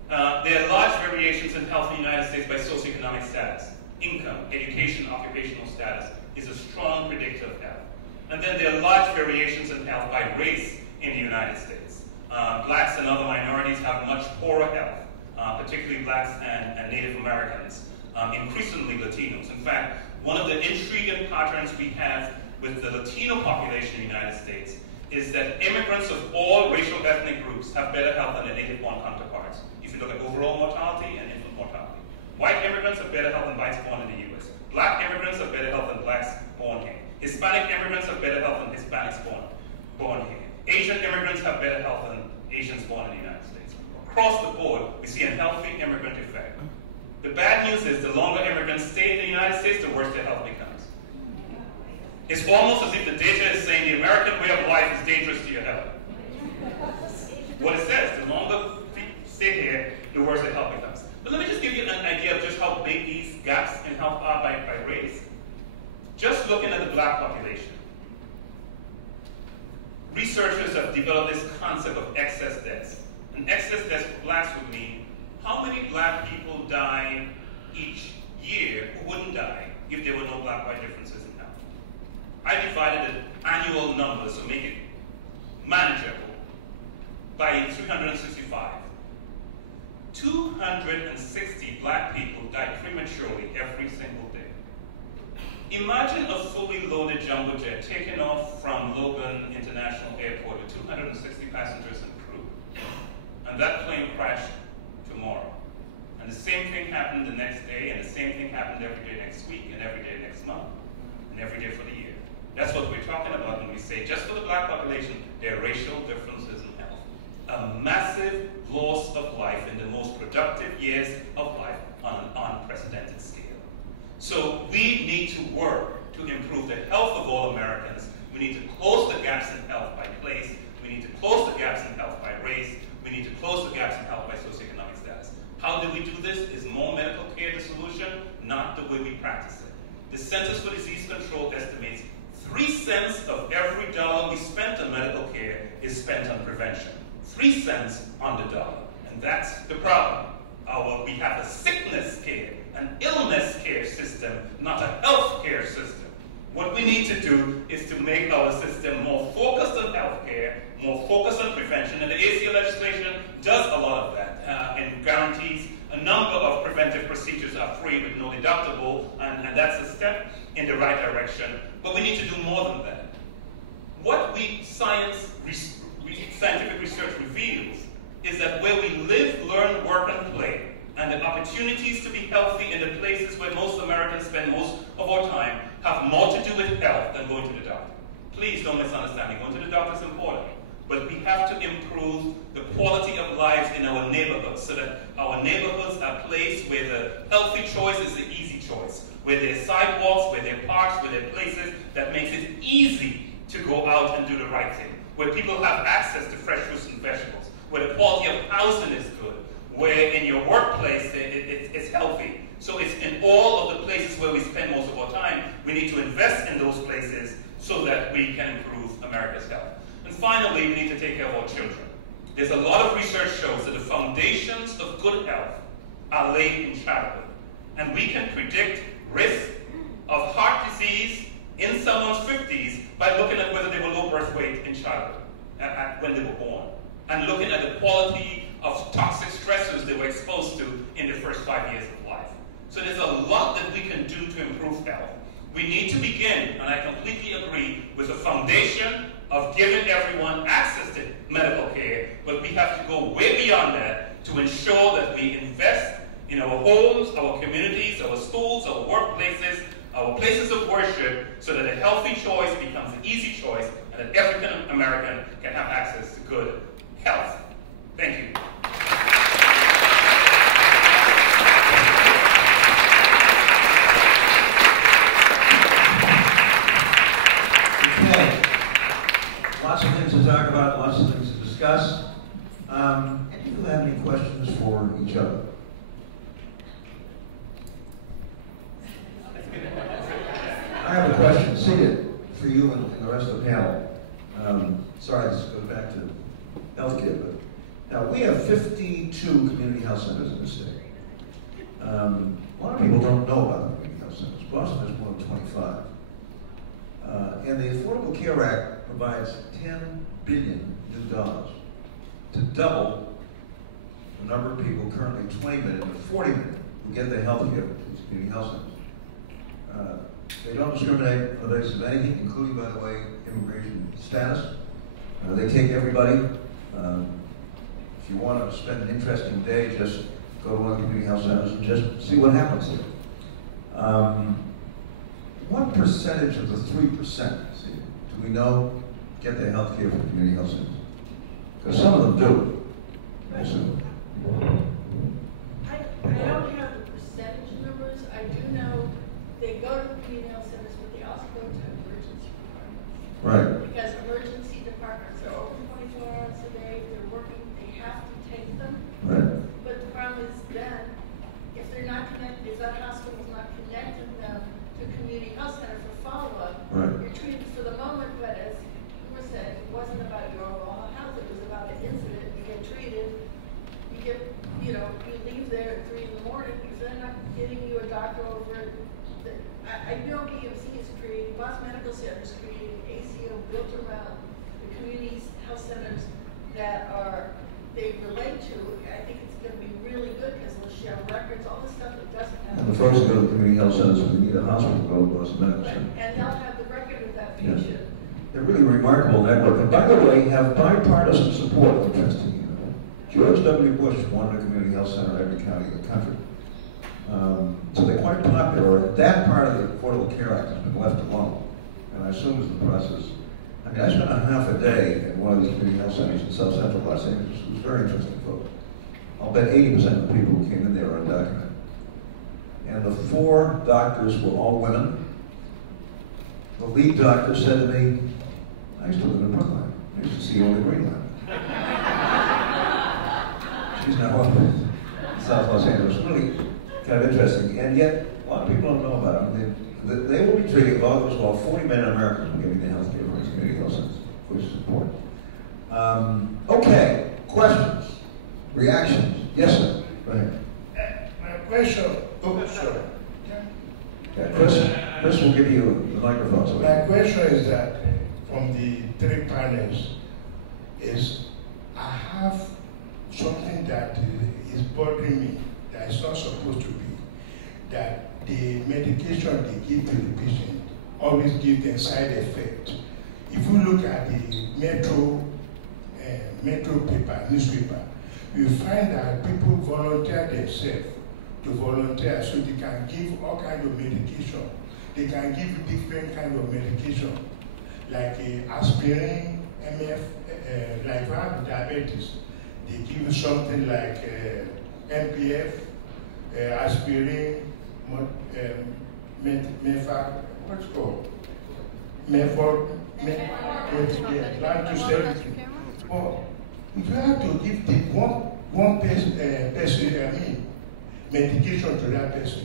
There are large variations in health in the United States by socioeconomic status. Income, education, occupational status is a strong predictor of health. And then there are large variations in health by race in the United States. Blacks and other minorities have much poorer health, particularly blacks and Native Americans, increasingly Latinos. In fact, one of the intriguing patterns we have with the Latino population in the United States is that immigrants of all racial ethnic groups have better health than their native-born counterparts. If you look at overall mortality and infant mortality. White immigrants have better health than whites born in the U.S. Black immigrants have better health than blacks born here. Hispanic immigrants have better health than Hispanics born here. Asian immigrants have better health than Asians born in the United States. Across the board, we see a healthy immigrant effect. The bad news is the longer immigrants stay in the United States, the worse their health becomes. It's almost as if the data is saying the American way of life is dangerous to your health. What it says, the longer people stay here, the worse their health becomes. But let me just give you an idea of just how big these gaps in health are by race. Just looking at the black population, researchers have developed this concept of excess deaths. And excess deaths for blacks would mean how many black people die each year who wouldn't die if there were no black-white differences in health. I divided the annual numbers to make it manageable by 365. 260 black people die prematurely every single day. Imagine a fully loaded jumbo jet taking off from Logan International Airport with 260 passengers and crew. And that plane crashed tomorrow. And the same thing happened the next day, and the same thing happened every day next week, and every day next month, and every day for the year. That's what we're talking about when we say, just for the black population, there are racial differences in health. A massive loss of life in the most productive years of life on an unprecedented scale. So we need to work to improve the health of all Americans. We need to close the gaps in health by place. We need to close the gaps in health by race. We need to close the gaps in health by socioeconomic status. How do we do this? Is more medical care the solution? Not the way we practice it. The Centers for Disease Control estimates 3 cents of every dollar we spent on medical care is spent on prevention. 3 cents on the dollar. And that's the problem. We have a sickness care, an illness care system, not a health care system. What we need to do is to make our system more focused on health care, more focused on prevention, and the ACA legislation does a lot of that and guarantees a number of preventive procedures are free with no deductible, and that's a step in the right direction. But we need to do more than that. What scientific research reveals is that where we live, learn, work, and play, and the opportunities to be healthy in the places where most Americans spend most of our time have more to do with health than going to the doctor. Please don't misunderstand me. Going to the doctor is important. But we have to improve the quality of lives in our neighborhoods so that our neighborhoods are places where the healthy choice is the easy choice, where there are sidewalks, where there are parks, where there are places that makes it easy to go out and do the right thing, where people have access to fresh fruits and vegetables, where the quality of housing is good, where in your workplace it's healthy. So it's in all of the places where we spend most of our time, we need to invest in those places so that we can improve America's health. And finally, we need to take care of our children. There's a lot of research shows that the foundations of good health are laid in childhood. And we can predict risk of heart disease in someone's 50s by looking at whether they were low birth weight in childhood when they were born, and looking at the quality of toxic stressors they were exposed to in their first 5 years of life. So there's a lot that we can do to improve health. We need to begin, and I completely agree, with the foundation of giving everyone access to medical care, but we have to go way beyond that to ensure that we invest in our homes, our communities, our schools, our workplaces, our places of worship, so that a healthy choice becomes an easy choice, and that every American can have access to good health. Thank you. Okay. Lots of things to talk about, lots of things to discuss. Any of you have any questions for each other? I have a question seated for you and the rest of the panel. Sorry, this goes back to healthcare, but now we have 52 community health centers in the state. A lot of people don't know about the community health centers. Boston has more than 25. And the Affordable Care Act provides $10 billion to double the number of people, currently 20 million to 40 million, who get their health care from these community health centers. They don't discriminate on the basis of anything, including, by the way, immigration status. They take everybody. If you want to spend an interesting day, just go to one of the community health centers and just see what happens there. What percentage of the 3%, do we know, get their health care from community health centers? Because some of them do, I assume. I don't have the percentage numbers. I do know they go to the community health centers, but they also go to emergency departments. Right. Because emergency departments are open 24 hours a day. If they're working, they have to take them. Right. But the problem is then, if they're not connected, if that hospital's not connecting them to community health center for follow-up, Right. you're treated for the moment, but as you said, it wasn't about your overall health, it was about an incident. You get treated, you leave there at 3 in the morning because they're not getting you a doctor over it. I know BMC is creating, Boston Medical Center is creating ACO built around the community health centers that they relate to. I think it's going to be really good because they'll share records, all the stuff that doesn't have. And the folks that go to the community health centers, when they need a hospital, go to Boston Medical Right. Center. And they'll have the record of that patient. They're really remarkable network. And by the way, have bipartisan support, interesting. George W. Bush wanted a community health center in every county in the country. So they're quite popular. That part of the Affordable Care Act has been left alone. And I assume it's the process. I mean, I spent a half a day at one of these community health centers in South Central Los Angeles. It was very interesting, folks. I'll bet 80% of the people who came in there are undocumented. And the 4 doctors were all women. The lead doctor said to me, I used to live in Brooklyn. I used to see you on the Green Line. She's now up in South Los Angeles. Really kind of interesting. And yet, a lot of people don't know about them. They will be treated, well, 40 million Americans are getting their health care from these community health centers, which is important. Okay, questions, reactions. Yes, sir. Go ahead. My question, sorry. Yeah, Chris will give you the microphone. So My question is that from the 3 panels is I have something that is bothering me that is not supposed to be, that the medication they give to the patient always give them side effect. If you look at the Metro paper, newspaper, you find that people volunteer themselves to volunteer so they can give all kinds of medication. They can give different kinds of medication, like aspirin, MF, like for diabetes. They give you something like MPF, aspirin, what's it called? Well, if you have to give the one person, medication to that person,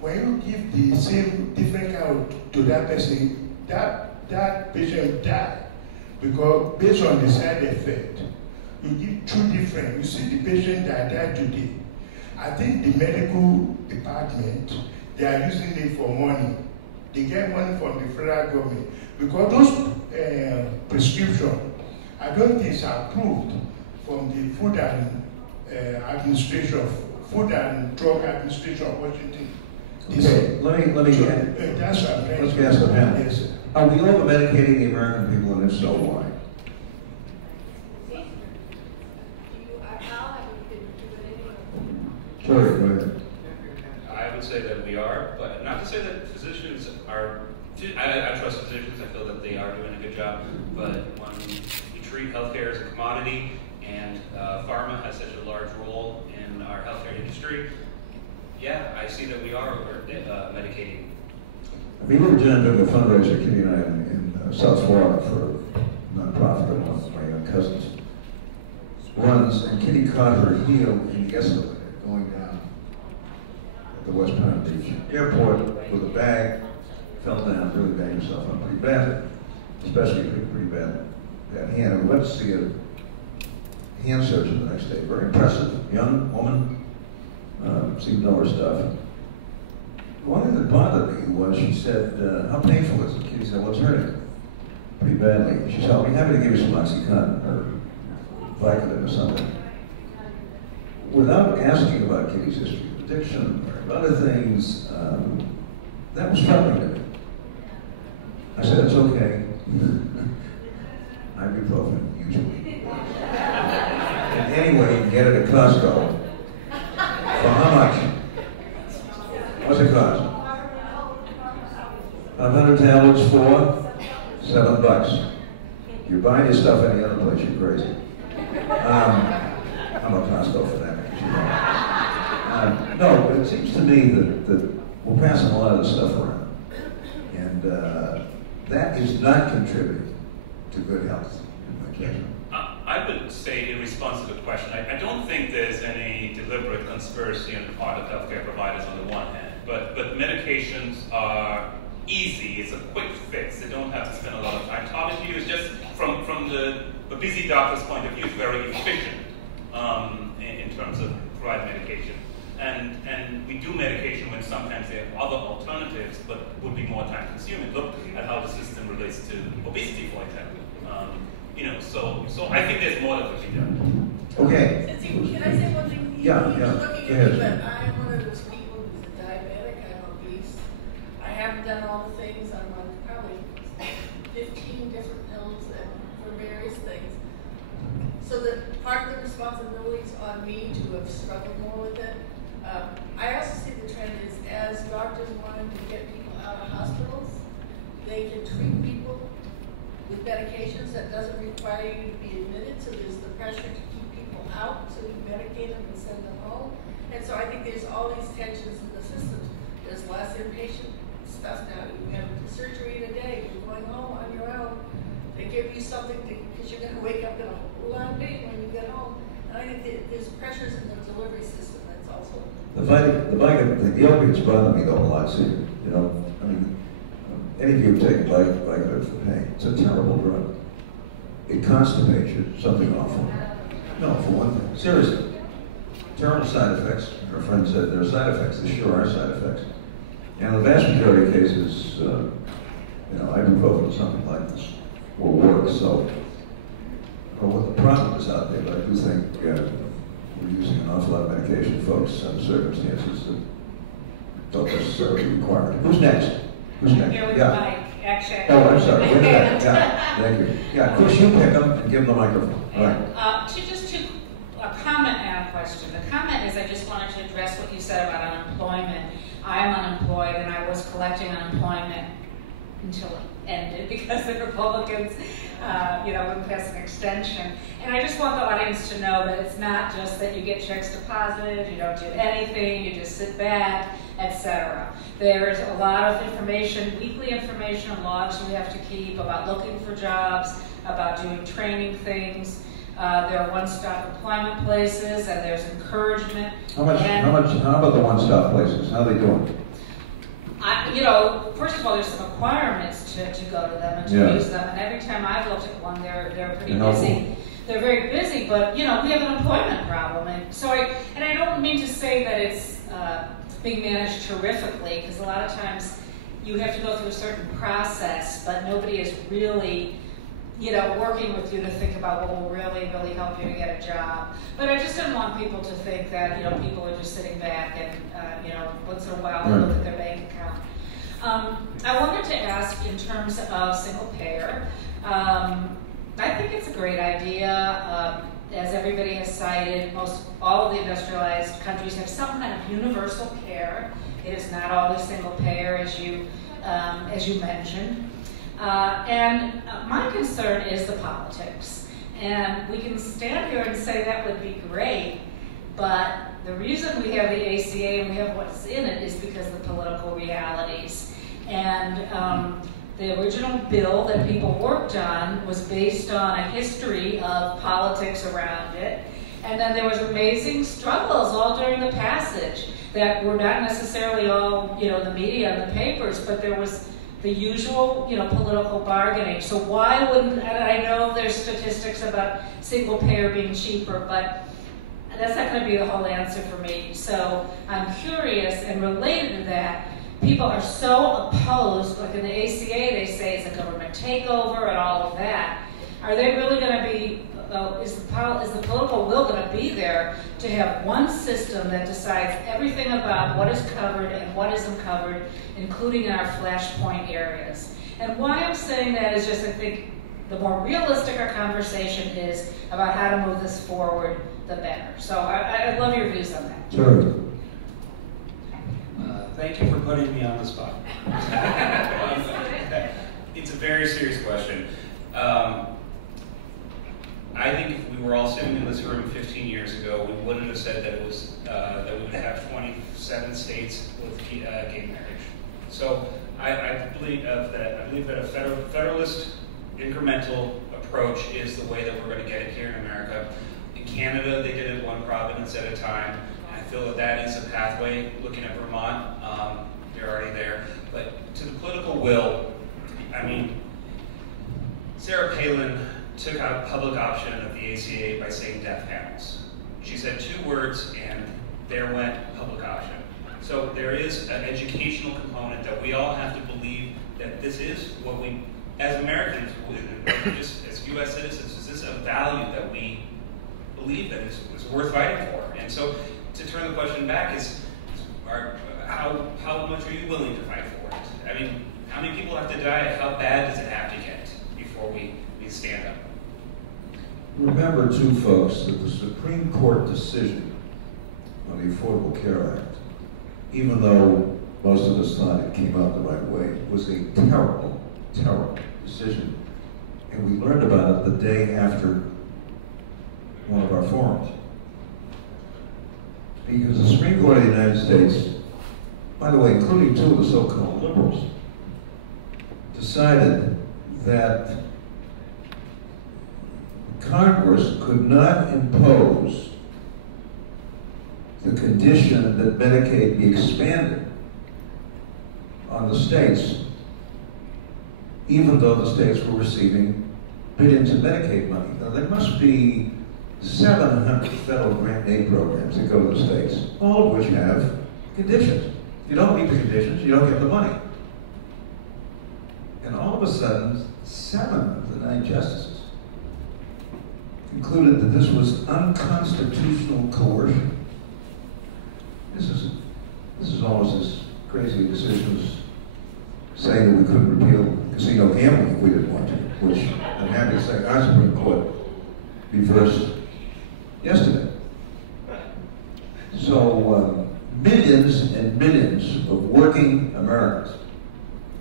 when you give the same different kind to that person, that patient die because based on the side effect. you give two different. You see the patient that died today. I think the medical department, they are using it for money. They get money from the federal government because those prescriptions, I don't think it's approved from the Food and Administration, Food and Drug Administration of Washington. Okay, let me That's what I'm let's ask the panel. Yes, sir. Are we over-medicating the American people, and if so, why? Sorry, go ahead. I would say that we are, but not to say that physicians are. I trust physicians. I feel that they are doing a good job. But when we treat healthcare as a commodity, and pharma has such a large role in our healthcare industry, yeah, I see that we are over medicating. I mean, we were doing a fundraiser, Kitty and I, in South Florida for a nonprofit that one of my young cousins runs, and Kitty caught her heel in the escalator going down at the West Palm Beach airport with a bag, fell down, really banged herself up pretty badly, especially pretty bad hand. And we went to see a hand surgeon the next day, very impressive, young woman, seemed to know her stuff. One thing that bothered me was she said, how painful is it? Kitty said, what's hurting? Pretty badly. She said, I'll be happy to give you some OxyContin or Vicodin or something. Without asking about Kitty's history of addiction or other things, that was troubling to me. I said, it's okay. Ibuprofen, usually. And anyway, you can get it at Costco. For how much? What's it cost? 500 tablets for $7. You're buying your stuff any other place, you're crazy. I'm a Costco for that. No, but it seems to me that we're passing a lot of this stuff around. And that is not contributing to good health, in my judgment. I would say in response to the question, I don't think there's any deliberate conspiracy on the part of healthcare providers on the one hand, but medications are easy. It's a quick fix. They don't have to spend a lot of time talking to you. It's just from the busy doctor's point of view, it's very efficient in terms of providing medication. And we do medication when sometimes there are other alternatives, but would be more time consuming. Look at how the system relates to obesity, for example. So I think there's more that could be done. Okay. Can I say one thing? Yeah. Looking at me, but I am one of those people who's a diabetic. I'm obese. I haven't done all the things. I'm on probably 15 different pills and for various things. So that part of the responsibility is on me to have struggled more with it. I also see the trend is as doctors wanting to get people out of hospitals, they can treat people with medications that doesn't require you to be admitted, so there's the pressure to keep people out, so you medicate them and send them home. And so I think there's all these tensions in the systems. There's less inpatient stuff now. You have surgery in a day, you're going home on your own. They give you something because you're going to wake up in a whole lot of pain when you get home. And I think there's pressures in the delivery system that's also... The opiates bother me though a lot, see, you know, I mean, any of you have taken Vicodin for pain. It's a terrible drug. It constipates you, something awful. No, for one thing. Seriously. Terrible side effects. Our friend said there are side effects. There sure are side effects. And in the vast majority of cases, ibuprofen or something like this will work. So, what the problem is out there, but I do think we're using an awful lot of medication, folks, under circumstances that don't necessarily require it. Who's next? Here with the mic, actually. Oh, I'm sorry. Wait a minute. Yeah, thank you. Yeah, Chris, you pick them and give them the microphone. All right. A comment and a question. The comment is I just wanted to address what you said about unemployment. I am unemployed and I was collecting unemployment until it ended because the Republicans, wouldn't pass an extension. And I just want the audience to know that it's not just that you get checks deposited, you don't do anything, you just sit back, etc. There's a lot of information, weekly information and logs you have to keep about looking for jobs, about doing training things. There are one-stop employment places, and there's encouragement. How about the one-stop places? How are they doing? First of all, there's some requirements to go to them and to use them. And every time I've looked at one, they're pretty busy. they're very busy, but, you know, we have an employment problem. And so I don't mean to say that it's being managed terrifically, because a lot of times you have to go through a certain process, but nobody is really, you know, working with you to think about what will really, really help you to get a job. But I just didn't want people to think that, you know, people are just sitting back and, you know, once in a while they look at their bank account. I wanted to ask in terms of single payer. I think it's a great idea. As everybody has cited, all of the industrialized countries have some kind of universal care. It is not always single payer, as you mentioned. And my concern is the politics. And we can stand here and say that would be great, but the reason we have the ACA and we have what's in it is because of the political realities. And the original bill that people worked on was based on a history of politics around it. And then there was amazing struggles all during the passage that were not necessarily all, you know, the media and the papers, but there was the usual, you know, political bargaining. So why wouldn't, and I know there's statistics about single payer being cheaper, but that's not going to be the whole answer for me. So I'm curious, and related to that, people are so opposed, like in the ACA they say it's a government takeover and all of that. Are they really going to be, is the political will going to be there to have one system that decides everything about what is covered and what isn't covered, including in our flashpoint areas? And why I'm saying that is just I think the more realistic our conversation is about how to move this forward, the better. So I'd love your views on that. Sure. Thank you for putting me on the spot. It's a very serious question. I think if we were all sitting in this room 15 years ago, we wouldn't have said that it was that we would have 27 states with gay marriage. So I believe that. I believe that a federalist, incremental approach is the way that we're going to get it here in America. In Canada, they did it one province at a time. I feel that that is a pathway. Looking at Vermont, they're already there. But to the political will, I mean, Sarah Palin took out public option of the ACA by saying death panels. She said 2 words and there went public option. So there is an educational component that we all have to believe that this is what we, as Americans, just as U.S. citizens, is this a value that we believe that is worth fighting for? And so to turn the question back is how much are you willing to fight for it? I mean, how many people have to die? How bad does it have to get before we stand up? Remember, too, folks, that the Supreme Court decision on the Affordable Care Act, even though most of us thought it came out the right way, was a terrible, terrible decision. And we learned about it the day after one of our forums. Because the Supreme Court of the United States, by the way, including 2 of the so-called liberals, decided that Congress could not impose the condition that Medicaid be expanded on the states, even though the states were receiving billions of Medicaid money. Now, there must be 700 federal grant aid programs that go to the states, all of which have conditions. If you don't meet the conditions, you don't get the money. And all of a sudden, 7 of the 9 justices concluded that this was unconstitutional coercion. This is almost as crazy a decision as saying that we couldn't repeal casino gambling if we didn't want to, which I'm happy to say our Supreme Court reversed yesterday. So millions and millions of working Americans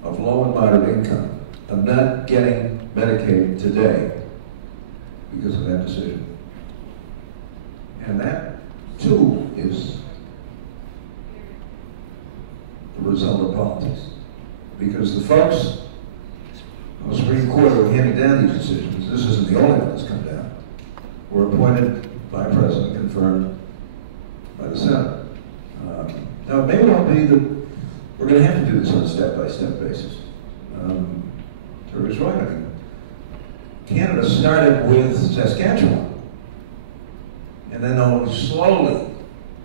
of low and moderate income are not getting Medicaid today because of that decision. And that, too, is the result of politics. Because the folks on the Supreme Court who are handing down these decisions, this isn't the only one that's come down, were appointed by a president, confirmed by the Senate. Now, it may well be that we're going to have to do this on a step-by-step basis. Terry's right. I mean, Canada Canada started with Saskatchewan, and then only slowly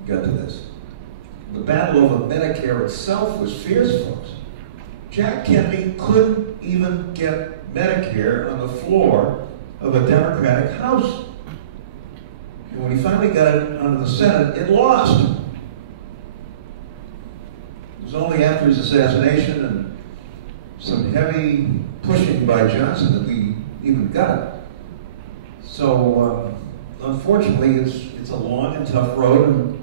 got to this. The battle over Medicare itself was fierce, folks. Jack Kennedy couldn't even get Medicare on the floor of a Democratic House. And when he finally got it onto the Senate, it lost. It was only after his assassination and some heavy pushing by Johnson that we even got it. So, unfortunately, it's a long and tough road, and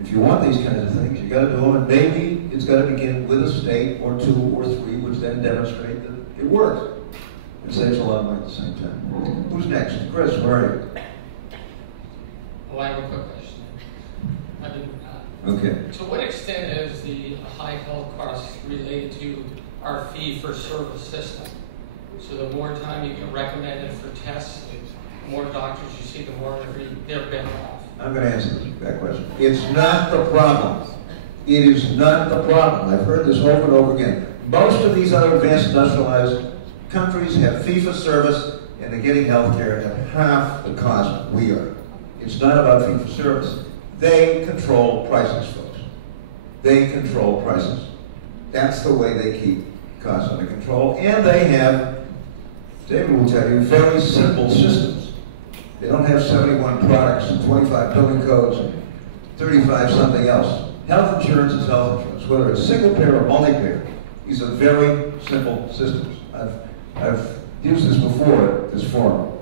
if you want these kinds of things, you got to do them, and maybe it's got to begin with a state or two or three, which then demonstrate that it works. It saves a lot of money at the same time. Who's next? Chris, where are you? Well, I have a quick question. Okay. To what extent is the high health costs related to our fee-for-service system? So the more time you get recommended for tests, the more doctors you see, the more they're better off. I'm going to answer that question. It's not the problem. It is not the problem. I've heard this over and over again. Most of these other advanced industrialized countries have fee-for-service, and they're getting health care at half the cost we are. It's not about fee-for-service. They control prices, folks. They control prices. That's the way they keep costs under control. And they have, David will tell you, very simple systems. They don't have 71 products and 25 billing codes and 35 something else. Health insurance is health insurance, whether it's single payer or multi-payer. These are very simple systems. I've used this before at this forum.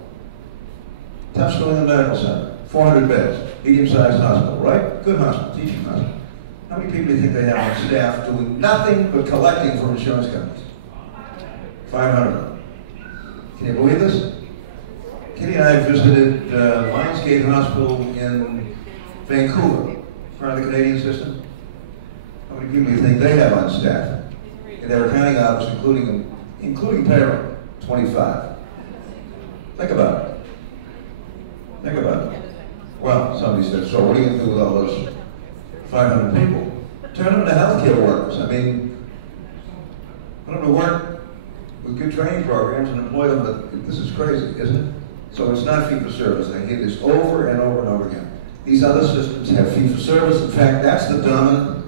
Touchstone Medical Center, 400 beds, medium-sized hospital, right? Good hospital, teaching hospital. How many people do you think they have on staff doing nothing but collecting from insurance companies? 500. Can you believe this? Kitty and I visited Lionsgate Hospital in Vancouver, part of the Canadian system. How many people do you think they have on staff? In their accounting office, including payroll, 25. Think about it. Think about it. Well, somebody said, so what are you going to do with all those 500 people? Turn them into healthcare workers. I mean, put them to work with good training programs and employ them, but this is crazy, isn't it? So it's not fee-for-service. I hear this over and over and over again. These other systems have fee-for-service. In fact, that's the dominant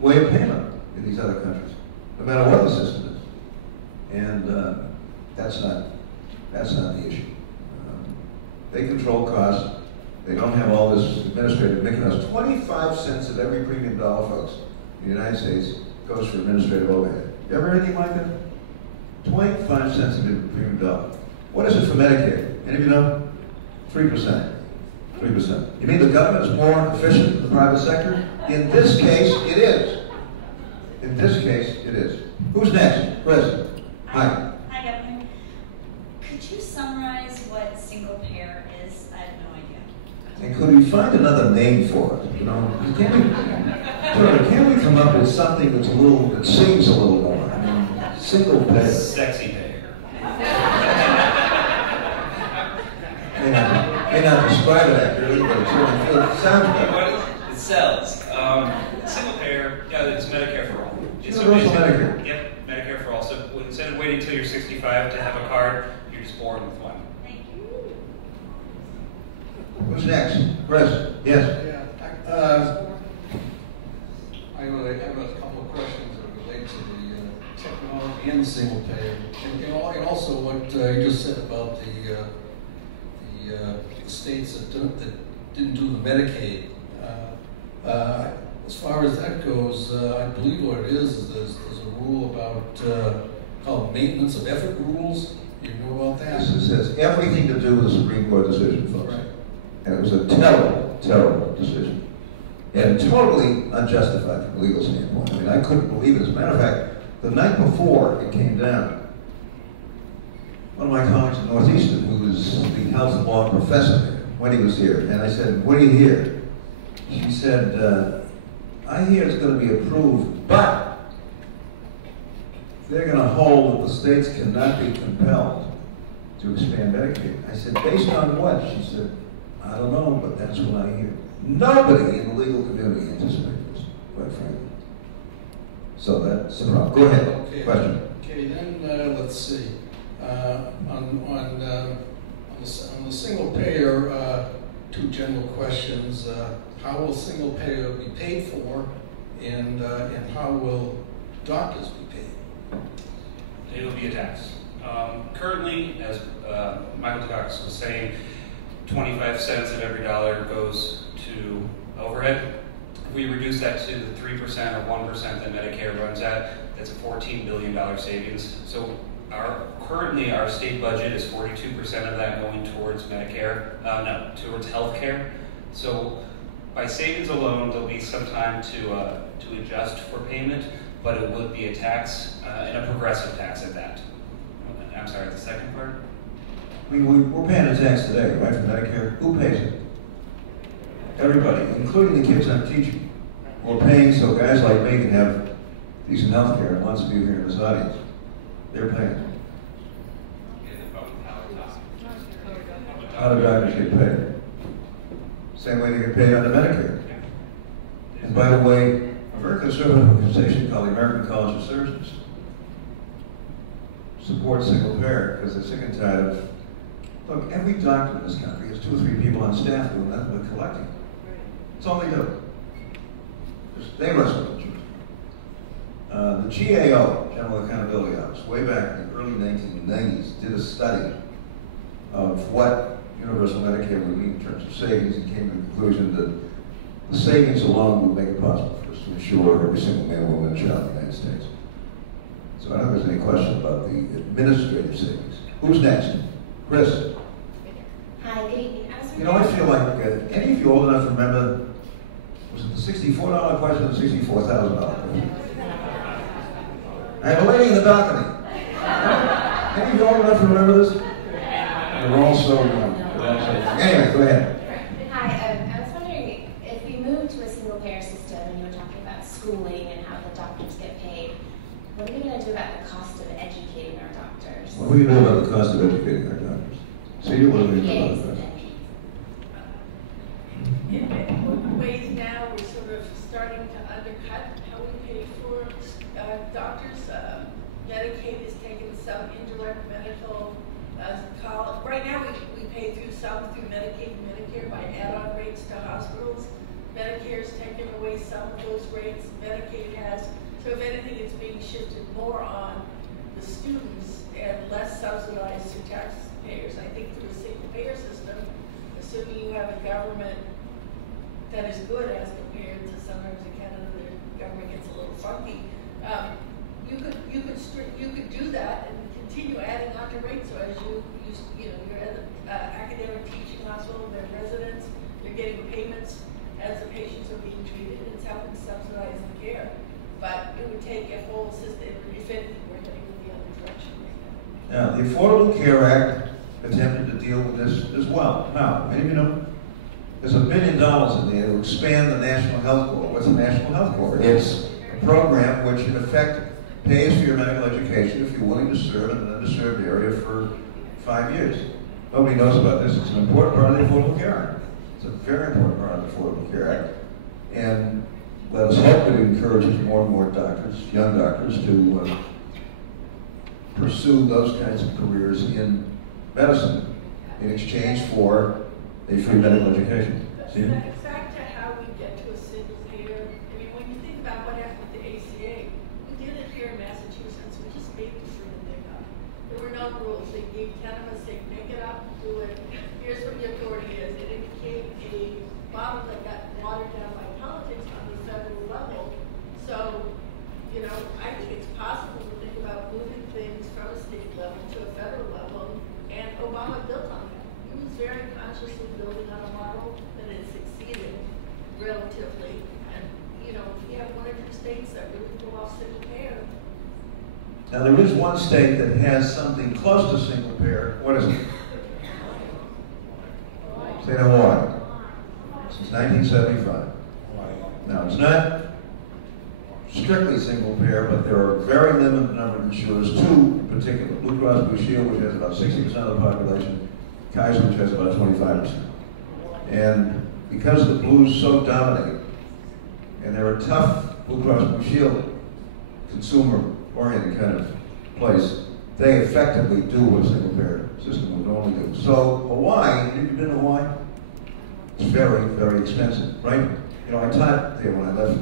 way of payment in these other countries, no matter what the system is. And that's not the issue. They control costs. They don't have all this administrative making us 25 cents of every premium dollar, folks, in the United States goes for administrative overhead. You ever heard anything like that? 25 cents of every premium dollar. What is it for Medicare? Any of you know? 3%. 3%. You mean the government is more efficient than the private sector? In this case, it is. In this case, it is. Who's next? President. Hi. Hi, Governor. Could you summarize what single payer is? I have no idea. And could we find another name for it? You know, can we come up with something that's that sings a little more? I mean, single payer. Sexy payer. May not describe it accurately, but it sounds good. It sells. Single payer, yeah, it's Medicare for all. Universal Medicare. Yep, Medicare for all. So instead of waiting until you're 65 to have a card, you're just born with one. Thank you. Who's next? Chris? Yes. Yeah. I have a couple of questions that relate to the technology and single payer, and also what you just said about the states that didn't do the Medicaid. As far as that goes, I believe what it is there's a rule about called maintenance of effort rules. You know about that? This has everything to do with the Supreme Court decision, folks. Right. And it was a terrible, terrible decision. And totally unjustified from a legal standpoint. I mean, I couldn't believe it. As a matter of fact, the night before it came down, one of my colleagues at Northeastern, who was the health law professor there, when he was here, and I said, what do you hear? She said, I hear it's going to be approved, but they're going to hold that the states cannot be compelled to expand Medicaid. I said, based on what? She said, I don't know, but that's what I hear. Nobody in the legal community anticipated this, quite frankly. So that's the problem. Go ahead. Okay. Question. Okay, then let's see. On the single payer, two general questions. How will single payer be paid for, and how will doctors be paid? It'll be a tax. Currently, as Michael Dukakis was saying, 25 cents of every dollar goes to overhead. If we reduce that to the 3% or 1% that Medicare runs at, that's a $14 billion savings. So currently our state budget is 42% of that going towards Medicare, towards healthcare. So by savings alone, there'll be some time to adjust for payment, but it would be a tax, and a progressive tax at that. I'm sorry, the second part? I mean, we're paying a tax today, right, for Medicare. Who pays it? Everybody, including the kids I'm teaching. We're paying so guys like me can have decent health care, and lots of you here in this audience. They're paying. How do doctors get paid? Same way they get paid under Medicare. And by the way, a very conservative organization called the American College of Surgeons supports single payer because they're sick and tired of, look, every doctor in this country has 2 or 3 people on staff doing nothing but collecting. That's all they do. They wrestle with the truth. The GAO, General Accountability Office, way back in the early 1990s, did a study of what universal Medicare would mean in terms of savings, and came to the conclusion that the savings alone would make it possible for us to insure every single man, woman, and child in the United States. So I don't think there's any question about the administrative savings. Who's next? Chris. Hi, good evening. You know, I feel like, any of you old enough to remember, was it the $64 question or the $64,000 question? I have a lady in the balcony. Any of you old enough to remember this? They're all so young. Anyway, go ahead. Hi, I was wondering if we move to a single payer system, and you were talking about schooling and how the doctors get paid, what are we going to do about the cost of educating our doctors? What do you know about the cost of educating our doctors? So you want to know about that? In ways now, we're sort of starting to undercut how we pay for doctors. Medicaid is taking some indirect medical cost. Right now, we pay through Medicaid and Medicare by add-on rates to hospitals. Medicare's taken away some of those rates. Medicaid has. So if anything, it's being shifted more on the students and less subsidized to taxpayers. I think through a single payer system, assuming you have a government that is good as compared to sometimes in Canada, the government gets a little funky. You could do that and continue adding on to rates. So as you're at the academic teaching hospital, their residents, they're getting payments as the patients are being treated. It's helping subsidize the care. But it would take a whole system, if anything, we're heading in the other direction. Now, the Affordable Care Act attempted to deal with this as well. Now, many of you know, there's $1 billion in there to expand the National Health Corps. What's the National Health Corps? It's a program which, in effect, pays for your medical education if you're willing to serve in an underserved area for 5 years. Nobody knows about this. It's an important part of the Affordable Care Act. It's a very important part of the Affordable Care Act. And let us hope that it encourages more and more doctors, young doctors, to pursue those kinds of careers in medicine in exchange for a free medical education. See? It's back to how we get to a single payer. I mean, when you think about what happened with the ACA, we did it here in Massachusetts. We just made the freedom thing up. There were no rules. They gave 10 of us, they make it up, do it. Here's what the authority is. And it became a model that got watered down by politics on the federal level. So, I think it's possible to think about moving things from a state level to a federal level. And Obama built on that. He was very consciously building on a model that had succeeded relatively. And, if you have 1 or 2 states that really pull off single payer. Now, there is one state that has something close to single payer. What is it? State of Hawaii. Since 1975. Now, it's not strictly single payer, but there are a very limited number of insurers, 2 in particular. Blue Cross Blue Shield, which has about 60% of the population, Kaiser, which has about 25%. And because the Blues so dominate, and they're a tough Blue Cross Blue Shield consumer-oriented kind of place, they effectively do what a single-payer system would normally do. So Hawaii, have you been to Hawaii? It's very, very expensive, right? You know, I taught there when I left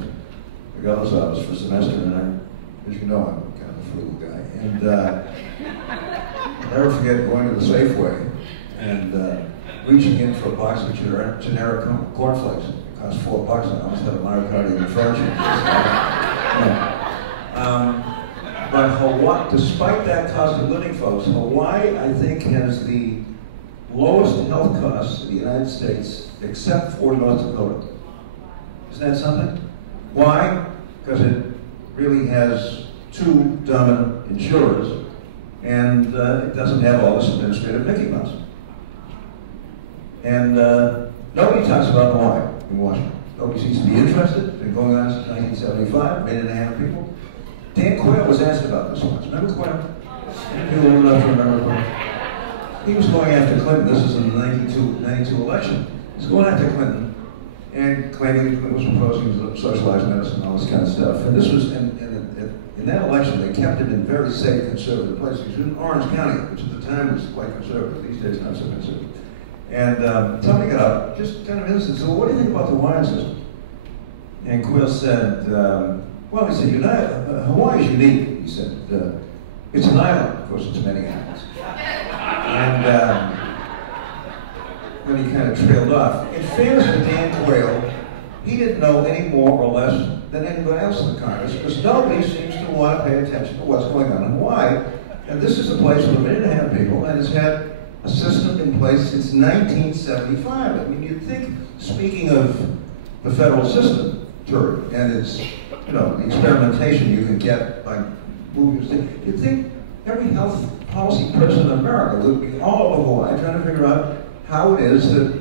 the governor's office for a semester, and as you know, I'm kind of a frugal guy. And I'll never forget going to the Safeway and reaching in for a box of generic cornflakes. It cost $4, and I almost had a myocardial infarction. But Hawaii, despite that cost of living, folks, Hawaii, I think, has the lowest health costs in the United States, except for North Dakota. Isn't that something? Why? Because it really has two dominant insurers, and it doesn't have all this administrative Mickey Mouse. And nobody talks about Hawaii in Washington. Nobody seems to be interested. It's been going on since 1975, 1.5 million people. Dan Quayle was asked about this once. Remember Quayle? People old enough to remember Quayle. He was going after Clinton. This is in the 92 election. He was going after Clinton and claiming that Clinton was proposing socialized medicine and all this kind of stuff. And this was, in that election, they kept it in very safe, conservative places. He was in Orange County, which at the time was quite conservative. These days, not so conservative. And somebody got up, just kind of innocent, so what do you think about the Hawaiian system? And Quayle said, well, he said, Hawaii is unique. He said, it's an island. Of course, it's many islands. And then he kind of trailed off. In fairness to Dan Quayle, he didn't know any more or less than anybody else in the Congress, because nobody seems to want to pay attention to what's going on in Hawaii. And this is a place with 1.5 million people, and it's had a system in place since 1975. I mean, you'd think, speaking of the federal system, and its, the experimentation you can get by moving, you'd think every health policy person in America would be all over Hawaii trying to figure out how it is that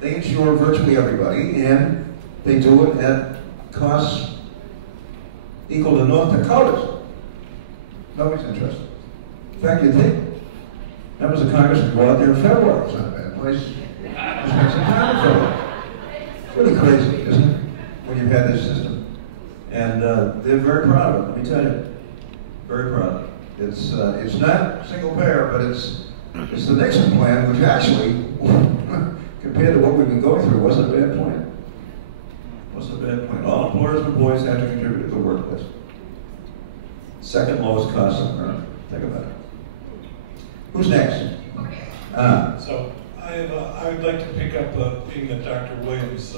they insure virtually everybody, and they do it at costs equal to North Dakota's. Nobody's interested. In fact, you'd think members of Congress would go out there in February. It's not a bad place. Just spend some time in February. It's really crazy, isn't it, when you've had this system? And they're very proud of it, let me tell you. Very proud. It's not single payer, but it's the Nixon plan, which actually, compared to what we've been going through, wasn't a bad plan. Wasn't a bad plan. All employers and employees have to contribute to the workplace. Second lowest cost on earth. Think about it. Who's next? So I would like to pick up a thing that Dr. Williams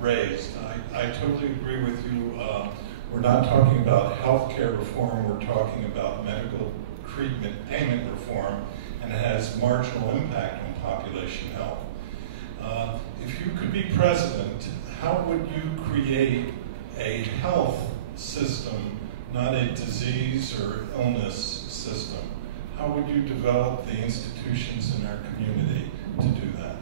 raised. I totally agree with you. We're not talking about healthcare reform, we're talking about medical treatment payment reform, and it has marginal impact on population health. If you could be president, how would you create a health system, not a disease or illness system? How would you develop the institutions in our community to do that?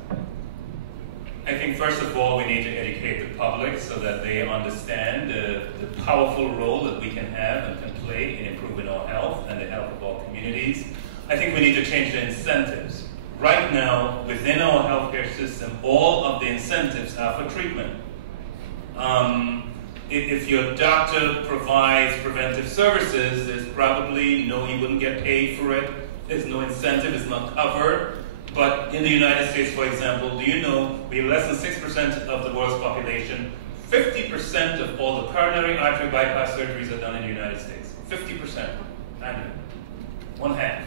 I think first of all we need to educate the public so that they understand the powerful role that we can have and can play in improving our health and the health of our communities. I think we need to change the incentives. Right now, within our healthcare system, all of the incentives are for treatment. If your doctor provides preventive services, there's probably you wouldn't get paid for it. There's no incentive, it's not covered. But in the United States, for example, do you know we have less than 6% of the world's population? 50% of all the coronary artery bypass surgeries are done in the United States. 50% annually. One half.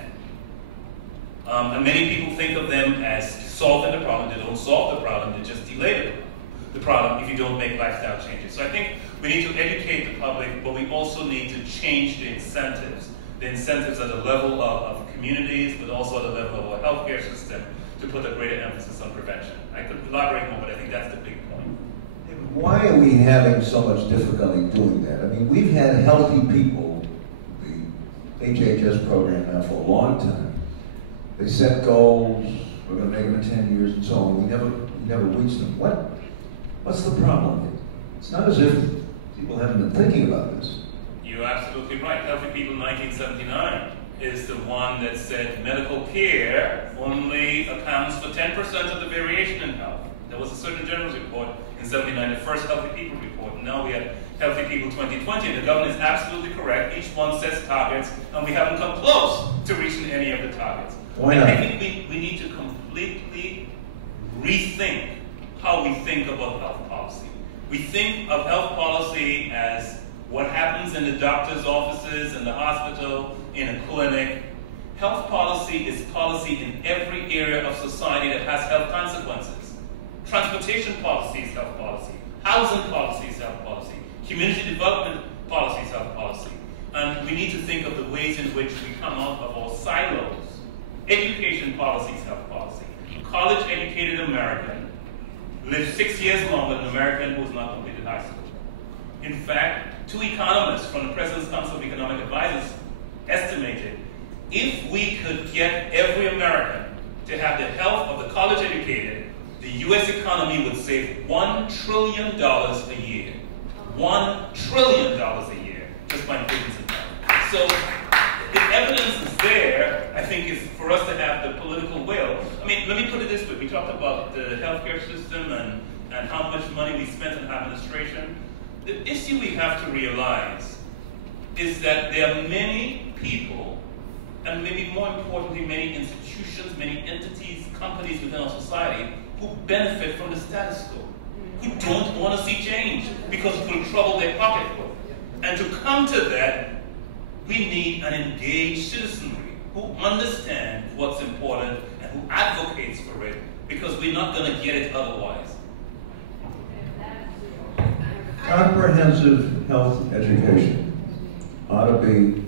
And many people think of them as solving the problem. They don't solve the problem, they just delay the problem if you don't make lifestyle changes. So I think we need to educate the public, but we also need to change the incentives. The incentives at the level of communities, but also at the level of our healthcare system to put a greater emphasis on prevention. I could elaborate more, but I think that's the big point. Why are we having so much difficulty doing that? I mean, we've had healthy people, the HHS program now for a long time. They set goals, we're going to make them in 10 years and so on. We never reach them. What's the problem here? It's not as if people haven't been thinking about this. You're absolutely right. Healthy People 1979 is the one that said medical care only accounts for 10% of the variation in health. There was a Surgeon General's report in 79, the first Healthy People report, and now we have Healthy People 2020, and the governor is absolutely correct. Each one sets targets, and we haven't come close to reaching any of the targets. Why not? I think we need to completely rethink how we think about health policy. We think of health policy as what happens in the doctor's offices, in the hospital, in a clinic. Health policy is policy in every area of society that has health consequences. Transportation policy is health policy. Housing policy is health policy. Community development policy is health policy. And we need to think of the ways in which we come out of our silos. Education policy is health policy. A college-educated American lives 6 years longer than an American who has not completed high school. In fact, 2 economists from the President's Council of Economic Advisors estimated if we could get every American to have the health of the college-educated, the U.S. economy would save $1 trillion a year. $1 trillion a year just by improvements in health. So the evidence is there. I think it's for us to have the political will. I mean, let me put it this way. We talked about the healthcare system and how much money we spent on administration. The issue we have to realize is that there are many people, and maybe more importantly, many institutions, many entities, companies within our society who benefit from the status quo, who don't want to see change because it will trouble their pocketbook. And to come to that, we need an engaged citizenry who understands what's important and who advocates for it, because we're not going to get it otherwise. Comprehensive health education ought to be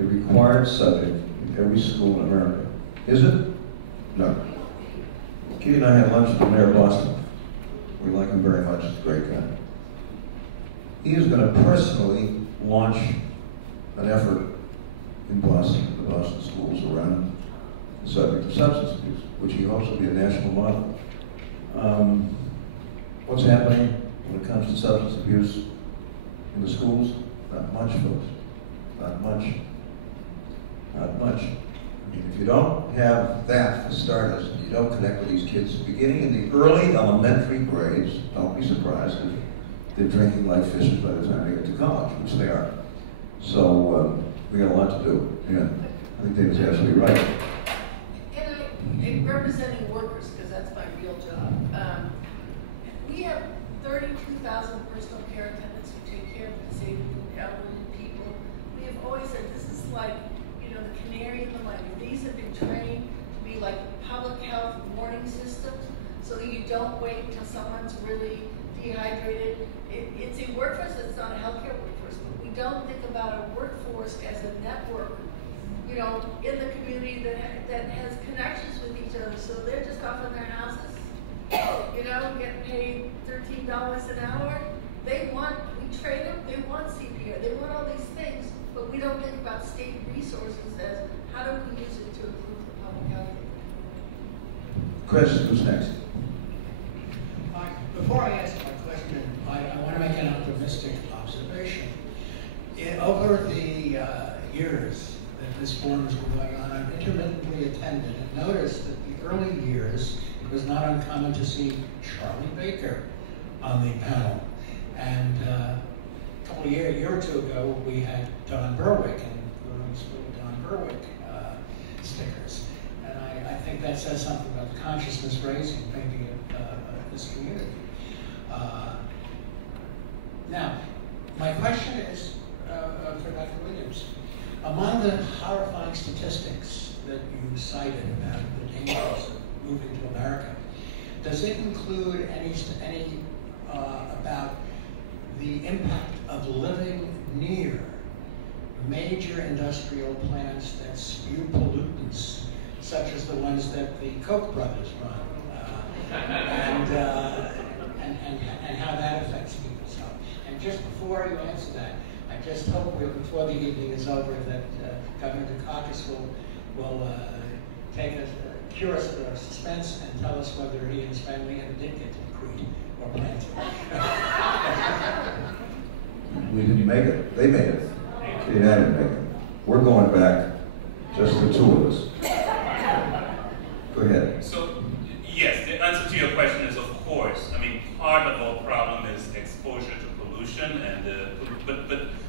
a required subject in every school in America. Is it? No. Kitty and I had lunch with the mayor of Boston. We like him very much. He's a great guy. He is going to personally launch an effort in Boston, the Boston schools, around the subject of substance abuse, which he hopes will be a national model. What's happening when it comes to substance abuse in the schools? Not much, folks. Not much. Not much. I mean, if you don't have that for starters, and you don't connect with these kids beginning in the early elementary grades, don't be surprised if they're drinking like fishes by the time they get to college, which they are. So we got a lot to do. Yeah, I think David's absolutely right. And representing workers, because that's my real job. We have 32,000 personal care attendants who take care of disabled and elderly people. We have always said this is like, you know, the canary in the mine. These have been trained to be like public health warning systems, so that you don't wait until someone's really dehydrated. It's a workforce that's not a healthcare workforce, but we don't think about a workforce as a network, you know, in the community that has connections with each other. So they're just off in their houses, you know, getting paid $13 an hour. We train them, they want CPR, they want all these things, but we don't think about state resources as how do we use it to improve the public health. Chris, who's next? Before I answer my question, I want to make an optimistic observation. Over the years that this forum has been going on, I've intermittently attended and noticed that the early years, it was not uncommon to see Charlie Baker on the panel. And a year or two ago, we had Don Berwick, and we put Don Berwick stickers. And I think that says something about the consciousness raising, maybe of this community. Now, my question is for Dr. Williams. Among the horrifying statistics that you cited about the dangers of moving to America, does it include any about the impact of living near major industrial plants that spew pollutants, such as the ones that the Koch brothers run, and how that affects people's health? And just before you answer that, I just hope before the evening is over that Governor Dukakis will cure us of our suspense and tell us whether he and his family ever did get to Crete or Plant. We didn't make it. They made it. They didn't make it. We're going back, just the two of us. Go ahead. So, yes, the answer to your question is of course. I mean, part of our problem is exposure pollution, and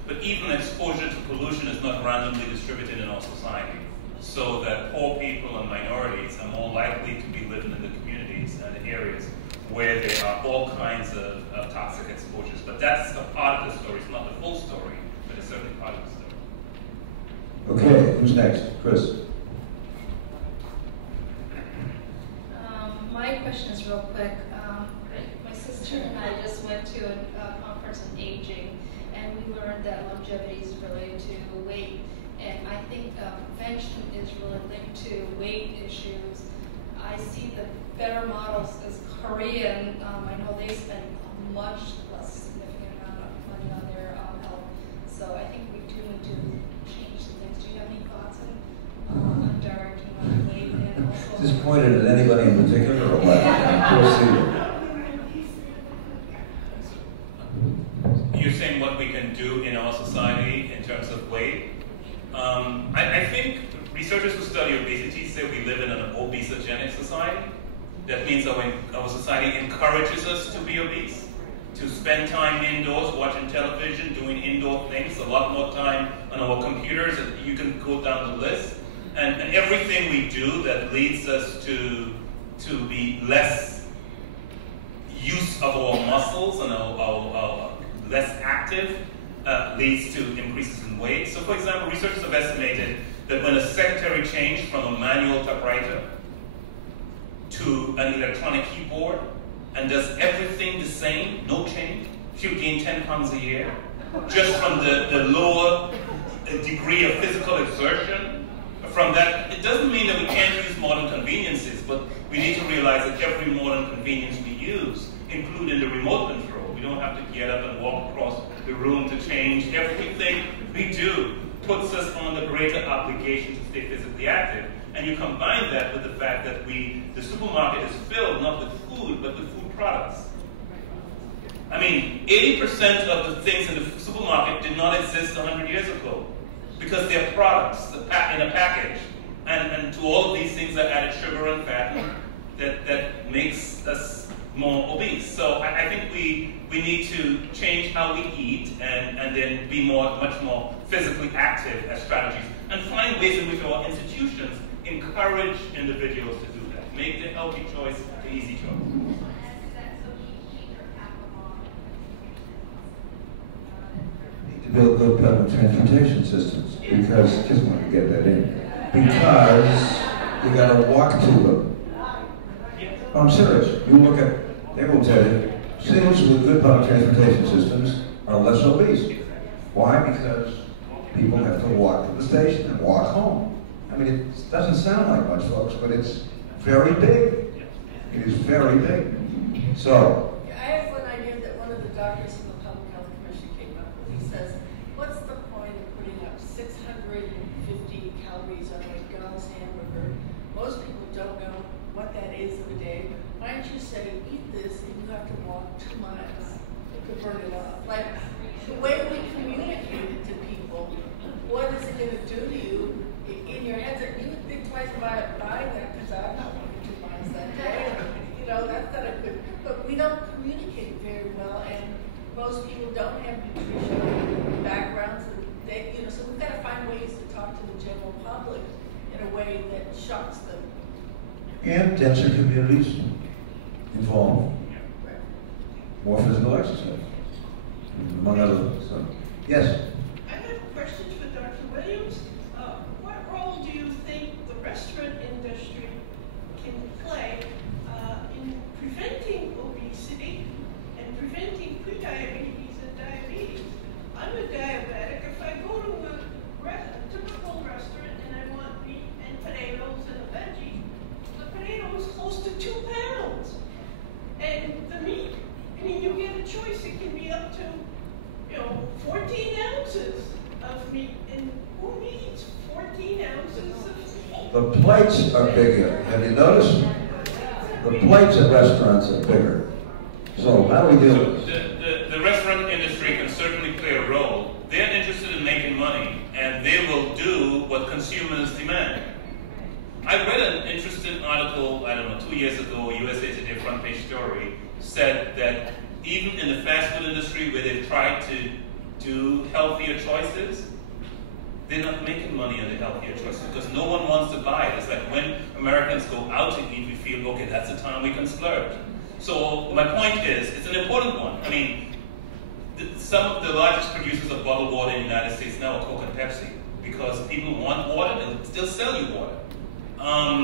but even exposure to pollution is not randomly distributed in our society, so that poor people and minorities are more likely to be living in the communities and the areas where there are all kinds of toxic exposures. But that's a part of the story. It's not the full story, but it's certainly part of the story. Okay, who's next? Chris. My question is real quick. My sister and I just went to a conference on aging, and we learned that longevity is related to weight. And I think prevention is really linked to weight issues. I see the better models as Korean. I know they spend a much less significant amount of money on their health. So I think we do need to change some things. Do you have any thoughts on directing on weight and also? Just pointed at anybody in particular or what? You're saying what we can do in our society in terms of weight? I think researchers who study obesity say we live in an obesogenic society. That means our society encourages us to be obese, to spend time indoors, watching television, doing indoor things, a lot more time on our computers, and you can go down the list. And everything we do that leads us to be less use of our muscles and our less active leads to increases in weight. So for example, researchers have estimated that when a secretary changed from a manual typewriter to an electronic keyboard and does everything the same, no change, she'll gain 10 pounds a year just from the lower degree of physical exertion. From that, it doesn't mean that we can't use modern conveniences, but we need to realize that every modern convenience we use, including the remote control, we don't have to get up and walk across the room to change. Everything we do puts us on the greater obligation to stay physically active. And you combine that with the fact that the supermarket is filled not with food, but with food products. I mean, 80% of the things in the supermarket did not exist 100 years ago because they're products in a package. And to all of these things are added sugar and fat that makes us more obese. So I think we need to change how we eat and then be much more physically active as strategies and find ways in which our institutions encourage individuals to do that. Make the healthy choice the easy choice. To build good public transportation systems, because, just want to get that in, because you got to walk to them. I'm serious. You look at, they will tell you, cities with good public transportation systems are less obese. Why? Because people have to walk to the station and walk home. I mean, it doesn't sound like much, folks, but it's very big. It is very big. So, I have one idea that one of the doctors from the Public Health Commission came up with. He says, what's the point of putting up 650 calories on a McDonald's hamburger? Most people don't know what that is of a day. Why don't you say, eat this and you have to walk 2 miles to burn it off? Like, the way we communicate it to people, what is it going to do to you in your head? That you would think twice about buying that because I'm not walking 2 miles that day. You know, that's not a good, but we don't communicate very well, and most people don't have nutritional backgrounds. They, you know, so we've got to find ways to talk to the general public in a way that shocks them. and denser communities involved more physical exercise, among other things. So, yes? I have a question for Dr. Williams. What role do you think the restaurant industry can play in preventing obesity and preventing prediabetes and diabetes? I'm a diabetic. If I go to a typical restaurant and I want meat and potatoes and a veggie, the potato is close to 2 pounds. And the meat, I mean, you get a choice. It can be up to, 14 ounces of meat. And who needs 14 ounces of meat? The plates are bigger. Have you noticed? The plates at restaurants are bigger. So how do we do it? The restaurant industry can certainly play a role. They're interested in making money, and they will do what consumers demand. I read an interesting article, 2 years ago, USA Today front page story, said that even in the fast food industry where they've tried to do healthier choices, they're not making money on the healthier choices because no one wants to buy it. It's like when Americans go out to eat, we feel, okay, that's the time we can splurge. So my point is, it's an important one. I mean, some of the largest producers of bottled water in the United States now are Coke and Pepsi because people want water, they'll still sell you water.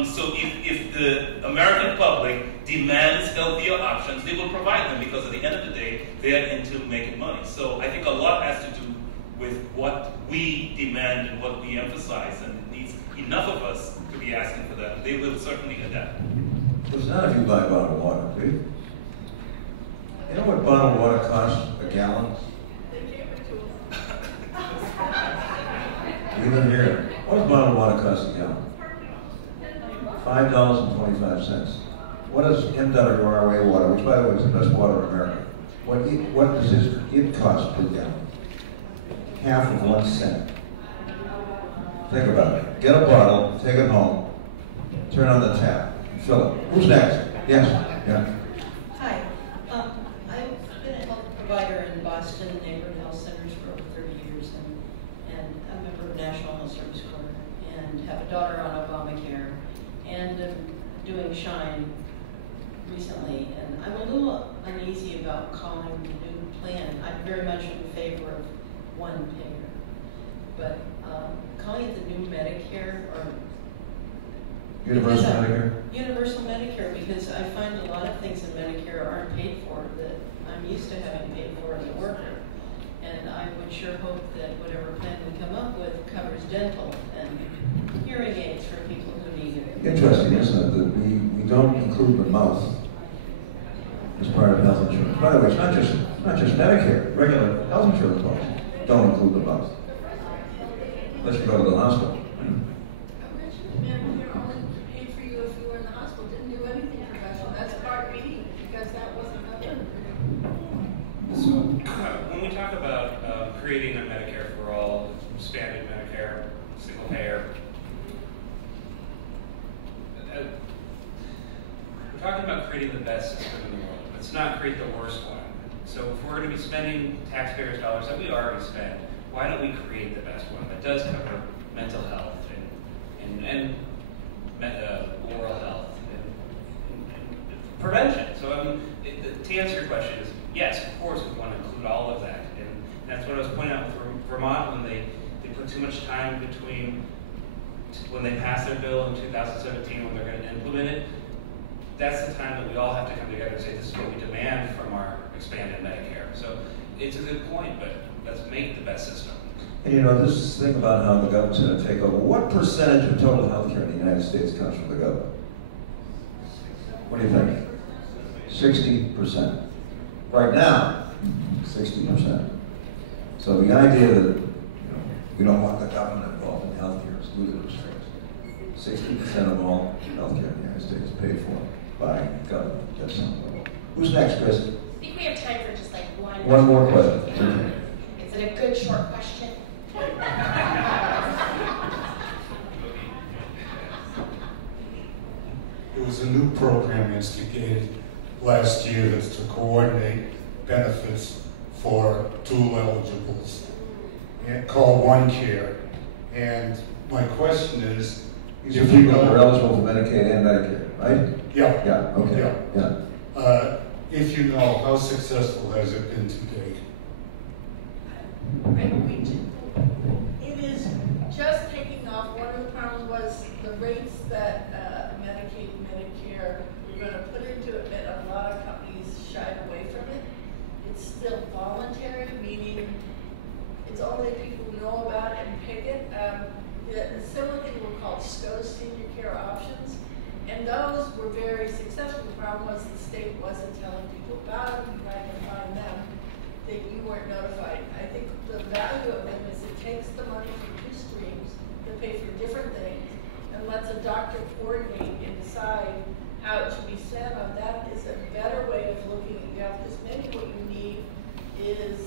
So if the American public demands healthier options, they will provide them because at the end of the day, they're into making money. So I think a lot has to do with what we demand and what we emphasize, and it needs enough of us to be asking for that. They will certainly adapt. It's not if you buy bottled water, do you? You know what bottled water costs a gallon? Even here. What does bottled water cost a gallon? $5.25. What does MWRA water, which by the way is the best water in America, what does it cost per gallon? Half of 1 cent. Think about it. Get a bottle, take it home, turn on the tap, fill it. Who's next? Yes. Yeah. Hi. I've been a health provider in Boston neighborhood health centers for over 30 years and a member of National Health Service Corps and have a daughter on Obamacare and doing Shine recently. And I'm a little uneasy about calling the new plan. I'm very much in favor of one payer, but calling it the new Medicare or Universal Medicare? Universal Medicare, because I find a lot of things in Medicare aren't paid for that I'm used to having paid for as a worker. And I would sure hope that whatever plan we come up with covers dental and hearing aids for people who need it. Interesting, isn't it, that we don't include the mouth as part of health insurance. By the way, it's not just Medicare. Regular health insurance policies don't include the mouth. Unless you go to the hospital. Medicare only paid for you if you were in the hospital, didn't do anything professional. That's Part B, because that wasn't covered. So when we talk about creating a Medicare for all, expanded Medicare, single payer, we're talking about creating the best system in the world. Let's not create the worst one. So if we're going to be spending taxpayers' dollars that we already spend, why don't we create the best one that does cover mental health and oral health and prevention? So to answer your question is, yes, of course we want to include all of that. And that's what I was pointing out with Vermont when they put too much time between when they pass their bill in 2017 when they're going to implement it. That's the time that we all have to come together and say, this is what we demand from our expanded Medicare. So it's a good point, but let's make the best system. And you know, this thing about how the government's going to take over, what percentage of total health care in the United States comes from the government? What do you think? 60%. Right now, 60%. So the idea that we don't want the government involved in health care is ludicrous. 60% of all health care in the United States is paid for by government. That's something. Who's next, Chris? I think we have time for just like one more question. Is it a good short question? There was a new program instigated last year that's to coordinate benefits for dual eligibles called OneCare. And my question is, these are people that are eligible for Medicaid and Medicare, right? Yeah. Yeah, okay. Yeah. If you know, how successful has it been to date? It is just taking off. One of the problems was the rates that Medicaid and Medicare were going to put into it, and a lot of companies shied away from it. It's still voluntary, meaning it's only people who know about it and pick it. The similar thing were called SCOs, Senior Care Options, and those were very successful. The problem was the state wasn't telling people about them, trying to find them, that you weren't notified. I think the value of them is it takes the money from two streams that pay for different things and lets a doctor coordinate and decide how it should be spent on. That is a better way of looking at you have this. Maybe what you need is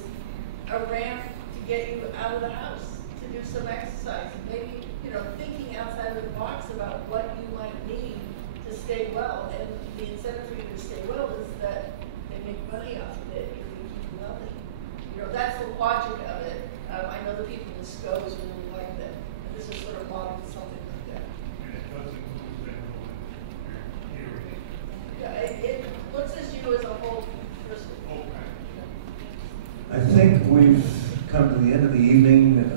a ramp to get you out of the house, to do some exercise. Maybe, thinking outside of the box about what you might need to stay well. And the incentive for you to stay well is that if make money off of it, you're going to keep wealthy. You know, that's the logic of it. I know the people in SCOs really like that. And this is sort of modeled something like that. And it doesn't lose them on hearing. Yeah, it looks at you as a whole person. I think we've come to the end of the evening.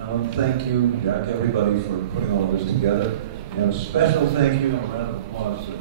Alan, thank you, Jack, everybody, for putting all this together. And a special thank you and a round of applause to